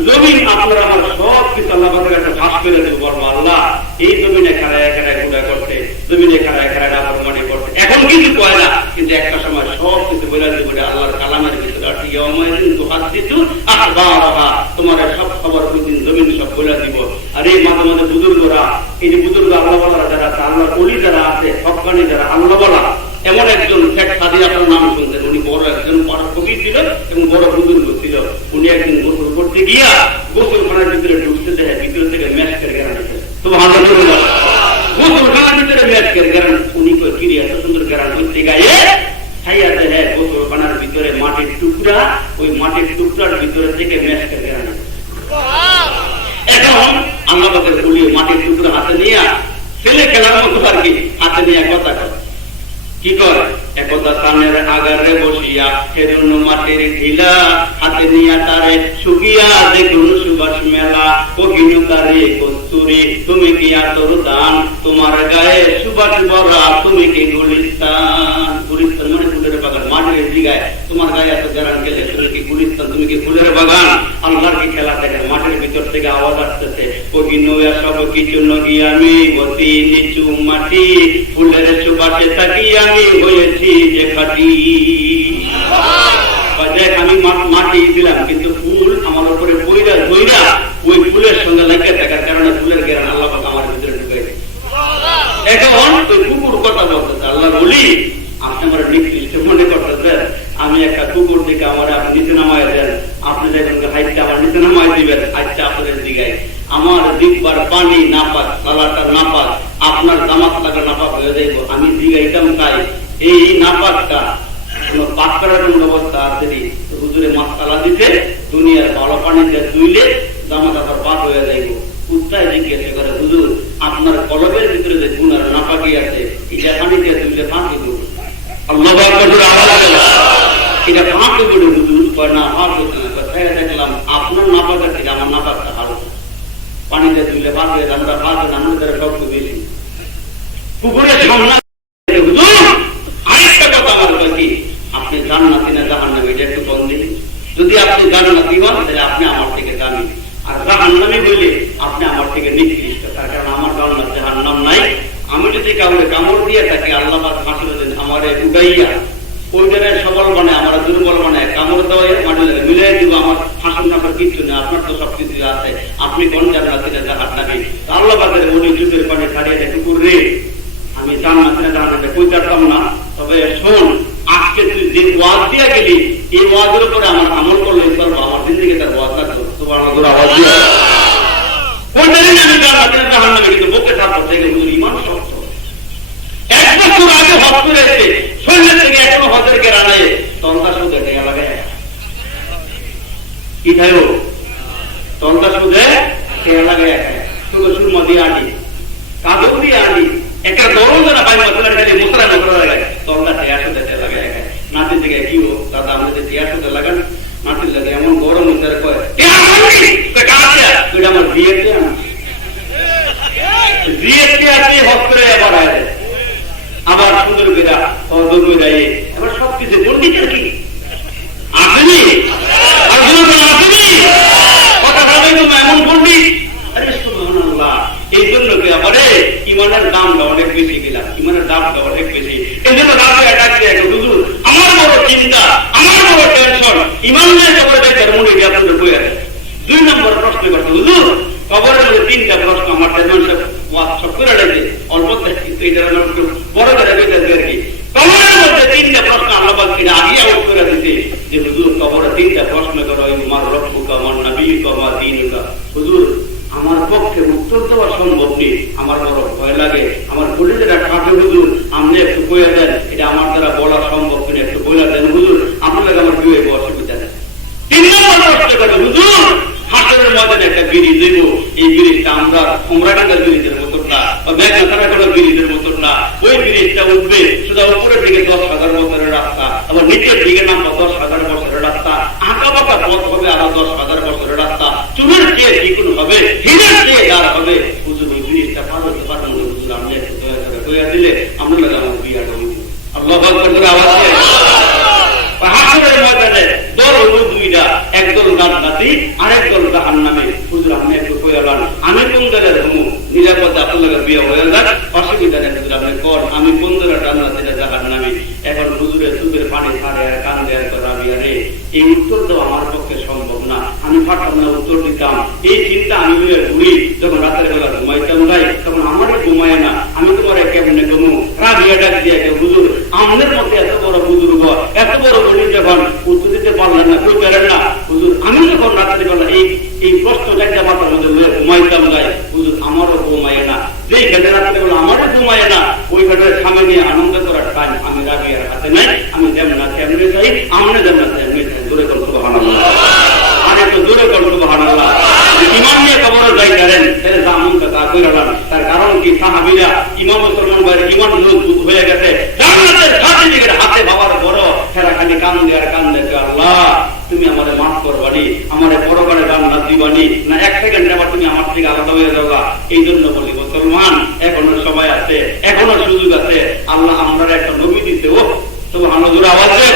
জমিন আপনার আমার সব কিছু আল্লাহ একটা ফাঁস করে দেবো, বলবো আল্লাহ এই জমিনে খাড়ায় খাড়ায় গুড়া করতে, জমিনে খাড়ায় খাড়ায় আবরমানি করতে, এখন কিছু কয় না, কিন্তু একটা সময় সব কিছু বলে দেবো আল্লাহর কালামের ভিতরে আছে। তোমার সব খবর প্রতিদিন জমিন সব বলে দিব। আর এই মাঝে মাঝে বুজুর্গরা, এই যে বুজুর্গ আল্লাহ বলা যারা আছে, আল্লাহর ওলি যারা আছে, হক্কানি যারা আল্লাহ বলা, এমন একজন শেখ সাদি আপনার নাম শুনতেন, উনি বড় একজন কবি ছিল এবং বড় বুজুর্গ ছিল। উনি একদিন গোসল করতে গিয়া গোসলখানার ভিতরে ঢুকতে দেখে ভিতরে থেকে ম্যাচকের গ্যারান আছে, তো গোসলখানার ভিতরে ম্যাচকের গ্যারান। উনি কিরি এত সুন্দর গ্যারান করতে গায়ে ছাইয়া দেখে গোসলখানার ভিতরে মাটির টুকরা, ওই মাটির টুকরার ভিতরে থেকে ম্যাচকের গ্যারান আছে। এখন আল্লাহ পাকের বলি মাটির টুকরা হাতে নিয়ে, ছেলে খেলার মতো আর কি, হাতে নিয়ে কথা কয়, কি করে একদা কানের আগারে বসিয়া হেরুন মাটির ঢিলা, হাতে নিয়া তারে শুকিয়া দেখুন সুবাস মেলা, কহিনু তারে কস্তুরি তুমি কি আতর দান, তোমার গায়ে সুবাস ভরা তুমি কি গুলিস্তান। গুলিস্তান মানে ফুলের বাগান, মাটির দিগায় তোমার গায়ে এত গান গেলে তুমি কি গুলিস্তান, তুমি কি ফুলের বাগান। আল্লাহর কি খেলা দেখেন, মাটির ভিতর থেকে আওয়াজ আসতেছে, কহিনু সব কিছু নগি আমি অতি নিচু মাটি, ফুলের সুবাসে থাকি আমি হয়েছি যে খাটি। আমি মাটি দিলাম, কিন্তু ফুল আমার উপরে বইরা ধইরা ওই ফুলের সঙ্গে লেগে থাকার কারণে ফুলের ঘেরান আল্লাহ পাক আমার ভিতরে ঢুকাই দিয়েছে। এখন ওই কুকুর কথা বলতেছে, আল্লাহ বলি আপনি আমার নিকৃষ্ট মনে করতেছেন, আমি একটা কুকুর দিকে আমার আপনি নিচে নামায় দেন, আপনি দেখবেন হাইটটা আমার নিচে নামায় দিবেন, আচ্ছা আপনাদের দিঘায় আমার দিকবার পানি নাপাক, লালাটা নাপাক, আপনার দামাত লাগা নাপাক হয়ে যাইব, আমি দিঘাইতাম তাই। এই নাপাকটা কোন পাক করার কোন ব্যবস্থা আছে, হুজুরে মাসালা দিতে দুনিয়ার ভালো পানিতে ধুইলে দামাত আবার পাক হয়ে যাইব। উত্তায় জিজ্ঞেস করে, হুজুর আপনার কলবের ভিতরে যে গুনার নাপাকি আছে, এটা পানিতে ধুইলে ফাঁকি দেব। আল্লাহু আকবার, এটা ফাঁকি দেব হুজুর, কয় না ফাঁক হচ্ছে না। দেখলাম আপনার নাপাক আছে, আমার নাপাকটা ভালো, পানিতে মিলে পাঁচজন, আমরা পাঁচজন, আমাদের সবচেয়ে বেশি পুকুরের সামনে। আরেকটা কথা আমার কি, আপনি জান্নাতি না জাহান্নামী এটা একটু বল দিন। যদি আপনি জান্নাতি হন তাহলে আপনি আমার থেকে দামি, আর জাহান্নামী বলে আপনি আমার থেকে নিকৃষ্ট। তার কারণ আমার জান্নাত জাহান্নাম নাই। আমি যদি কাউকে কামড় দিয়ে থাকি, আল্লাহ পাক ফাঁসি দেন আমার উগাইয়া ওইটারে সবল বানায়, আমার দুর্বল বানায়, কামড় দেওয়া মাটি লাগে মিলিয়ে দিব, আমার ফাঁসুন নাম্বার কিচ্ছু নেই, আপনার তো সবকিছু আছে, আপনি কোন জান্নাতি না জাহান্নামী? আল্লাহ পাকের ওই যুগের পানি ছাড়িয়ে দেয় কুকুর রে, আমি জান্নাতি না জাহান্নামী কই পারতাম না। তবে শোন, আজকে তুই যে ওয়াজ দিয়ে গেলি, এই ওয়াজের উপরে আমার আমল করলে আমার জিন্দিগি তার ওয়াজ না করো, তোমার আওয়াজ দিয়ে আমি জান্নাতি না জাহান্নামী, কিন্তু বুকে থাকতে থেকে ইমান শক্ত। এক বছর আগে হজ করেছে, শরীরের থেকে এখনো হজের কেরানায় তলদা সুদে টেকা লাগে কি খাইব, তলদা সুদে টেকা লাগে তোকে সুরমা দিয়ে আনি, কাজল দিয়ে আনি, একটা দরজ না পাই মশলার খালি মশলা মশলা লাগায়, তলদা টেকা সুদে টেকা লাগে। নাতির দিকে কি হো দাদা, আমাদের টেকা সুদে লাগান, নাতির লাগে এমন গরম হচ্ছে কয় আমার বিয়েতে আনা, বিয়েতে আছে হজ করে এবার আয় আবার সুন্দর বেড়া দৌড়ে এবার সবকিছু পন্ডিত আর কি আসেনি, আসেনি কথা বলবে তো এমন পন্ডিত। আরে সুবহানাল্লাহ, এই জন্য আবারে ইমানের দামটা অনেক বেশি গেলাম, ইমানের দামটা অনেক বেশি। এই জন্য হুজুর আমার বড় চিন্তা, আমার বড় টেনশন, ইমান নিয়ে কবরে দেখতে মনে গিয়ে আপনাদের বই আছে। 2 নম্বর প্রশ্ন করতে হুজুর কবরের মধ্যে 3টা প্রশ্ন আমার টেনশন সব করে রয়েছে, অল্প কিন্তু এটা বড় করে রয়েছে আর কি। কবরের মধ্যে 3টা প্রশ্ন আল্লাহ পাক কিনা আগে আউট করে দিতে যে হুজুর কবরে 3টা প্রশ্ন করো, আমার রব্বুকা আমার নবীকা আমার দীনুকা। হুজুর আমার পক্ষে উত্তর দেওয়া সম্ভব নেই, আমার বড় ভয় লাগে, আমার কলিজাটা কাঁপে হুজুর, আপনি একটু বলে দেন, এটা আমার দ্বারা বলা সম্ভব কিনা একটু বলে দেন হুজুর, আপনার আমার বিয়ে অসুবিধা নেই। 3 নম্বর প্রশ্ন করে হুজুর হাসরের ময়দানে একটা ব্রিজ দেব, এই ব্রিজটা আমরা কুমড়াডাঙ্গার ব্রিজের মতন না, মেঘনাথার ব্রিজের মতন না, ওই ব্রিজটা উঠবে সোজা উপরের দিকে 10,000 বছরের রাস্তা, আবার নিচের দিকে নামবা 10,000 বছরের রাস্তা, আঁকা বাঁকা পথ হবে আরো 10,000 বছরের রাস্তা, চুলের চেয়ে দ্বিগুণ হবে, হিরের চেয়ে দাঁড় হবে। হুজুর ওই ব্রিজটা পার হতে পারবেন হুজুর, আপনি একটু দয়া করে দয়া দিলে আমরা লাগে আমার বিয়াটা হইব। আল্লাহু আকবার করে আওয়াজ দিয়ে হাসরের ময়দানে দল হলো 2টা, একদল জান্নাতি আর একদল জাহান্নামী। হুজুর আপনি একটু কইলাম আমি কোন দলের হমু, নিরাপদে আপনার বিয়ে হয়ে যাক, অসুবিধা নেই হুজুর আপনি কোন আমি কোন দলের জান্নাতি না জাহান্নামী। এখন হুজুরের চোখের পানি ছাড়ে আর কান দেয়ার করা বিয়ারে এই উত্তর দেওয়া আমার পক্ষে সম্ভব না, আমি পারতাম না উত্তর দিতাম। এই চিন্তা আমি ঘুরি, যখন রাতের বেলা ঘুমাইতাম যাই তখন আমারও ঘুমায় না, আমি তোমার কেমনে ঘুমু, রাবিয়া ডাক দিয়ে হুজুর আমাদের মধ্যে এত বড় বুজুর্গ এত বড় বলি যখন উত্তর দিতে পারলেন না, কেউ পেলেন না হুজুর, আমি যখন রাত্রি বেলা এই প্রশ্ন একটা মাথার মধ্যে ঘুমাইতাম যাই হুজুর আমারও ঘুমায় না, যেই ঘাটে রাত্রে বেলা আমারও ঘুমায় না, ওই ঘাটের সামনে নিয়ে আনন্দ করার টাইম আমি রাবিয়ার হাতে নাই, আমি যেমন না তেমনি চাই, আমরা যেমন না তেমনি চাই। জোরে করবো সুবহানাল্লাহ, আর একটু জোরে করবো সুবহানাল্লাহ। ইমান নিয়ে কবরে যাই করেন তাহলে জামুন তা কইরালাম, তার কারণ কি সাহাবীরা ইমাম মুসলমান ভাইয়ের ইমান মজবুত হয়ে গেছে, জান্নাতের সার্টিফিকেট হাতে পাওয়ার পর এরা খালি কান্দে আর কান্দে, আল্লাহ তুমি আমাদের মাফ করবানি, আমাদের পরকালে জান্নাত দিবানি না, 1 সেকেন্ড আবার তুমি আমার থেকে আলাদা হয়ে যাওয়া। এই জন্য বলি মুসলমান এখনো সময় আছে, এখনো সুযোগ আছে, আল্লাহ আমরা একটা নবী দিতে ও সুবহানাল্লাহ আওয়াজ দেয়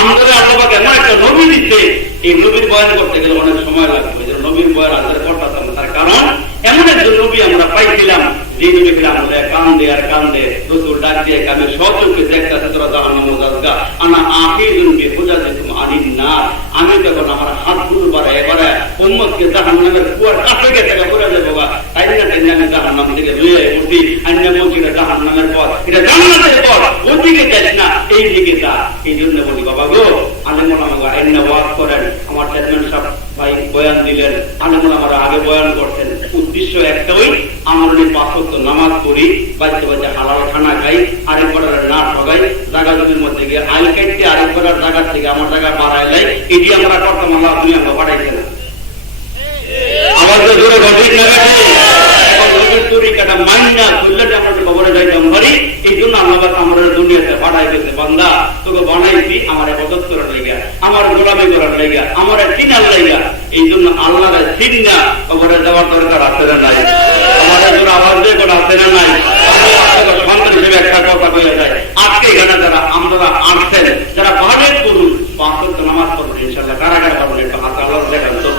আমাদের আল্লাহ পাক এমন একটা নবী দিচ্ছে, এই নবীর বয়ান করতে গেলে অনেক সময় লাগবে, নবীর বয়ান আল্লাহ করতাম। তার কারণ এমন একজন নবী আমরা পাইছিলাম যে নবী আমাদের কান্দে আর কান্দে, রাসূল ডাক দিয়ে আমি সচক্ষে দেখতেছি তোরা জাহান্নামে যাচ্ছা, আনা আখিরুন বিহুজাতিকুম আনিন নার, আমি তখন আমার হাতগুলো বাড়ায় বাড়ায় উম্মতকে জাহান্নামের কুয়ার কাছে গেছে পড়ে যাবো, তাই না তাই আমি জাহান্নাম থেকে লইয়ে উঠি, আন্য বলছি এটা জাহান্নামের পথ, এটা জান্নাতের পথ, ওদিকে যাস না এই দিকে যা। এই জন্য বলি বাবা গো, আলেমুল আমাকে আইনা ওয়াজ করেন, আমার চেয়ারম্যান সাহেব ভাই বয়ান দিলেন, আলেমুল আমরা আগে বয়ান করতেন, উদ্দেশ্য একটাই আমরা 5 ওয়াক্ত নামাজ পড়ি, বাচ্চা বাচ্চা হালাল খানা খাই, আরেকবার না ঠগাই, জায়গা জমির মধ্যে গিয়ে আইল কাটতে আরেকবার জায়গা থেকে আমার জায়গা বাড়াই লাই, এটি আমরা করতাম, আল্লাহ তুমি আমরা বাড়াইছে না। আমার তো জোরে ঘটিক না গেছে এখন নবীর তরিকাটা মাইনা করলে আমরা কবরে যাইতাম পারি। এই জন্য আল্লাহ পাক আমরা দুনিয়াতে পাঠাই দিয়েছে, বান্দা তোকে বানাইছি আমার ইবাদত করার লাগা, আমার গোলামি করার লাগা, আমার চিনার লাগা, এই জন্য আল্লাহর চিন্তা কবরে যাওয়ার দরকার আছে না নাই? আমাদের জন্য আওয়াজ দিয়ে কোনো আছে না নাই? সন্তান হিসেবে একটা কথা বলে যায়, আজকে এখানে যারা আমরা আসছেন, যারা বাজেট করুন 5 ওয়াক্ত নামাজ পড়বেন ইনশাআল্লাহ। কারা কারা পড়বেন একটু হাত আল্লাহ দেখান তো।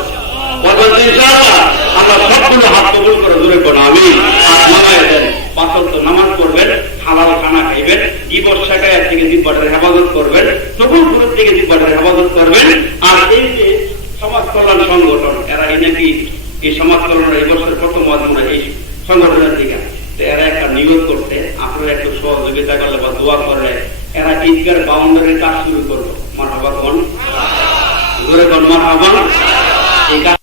বলবেন ইনশাআল্লাহ আমরা সবগুলো হাত কবুল করে দূরে কোন আমি হাত নামায় দেন। 5 ওয়াক্ত নামাজ পড়বেন, হালাল খানা খাইবেন, গীবত শেখায় থেকে জিহ্বার হেফাজত করবেন, তবুর থেকে জিহ্বার হেফাজত করবেন। আর এই যে সমাজ কল্যাণ সংগঠন, এরা নাকি এই সমাজ কল্যাণ এই বছর প্রথম মনে এই সংগঠনের দিকে এরা একটা নিয়োগ করতে আপনারা একটু সহযোগিতা করলে বা দোয়া করলে এরা ঈদগার বাউন্ডারির কাজ শুরু করবো। মারহাবা কোন জোরে কোন মারহাবা। এই কাজ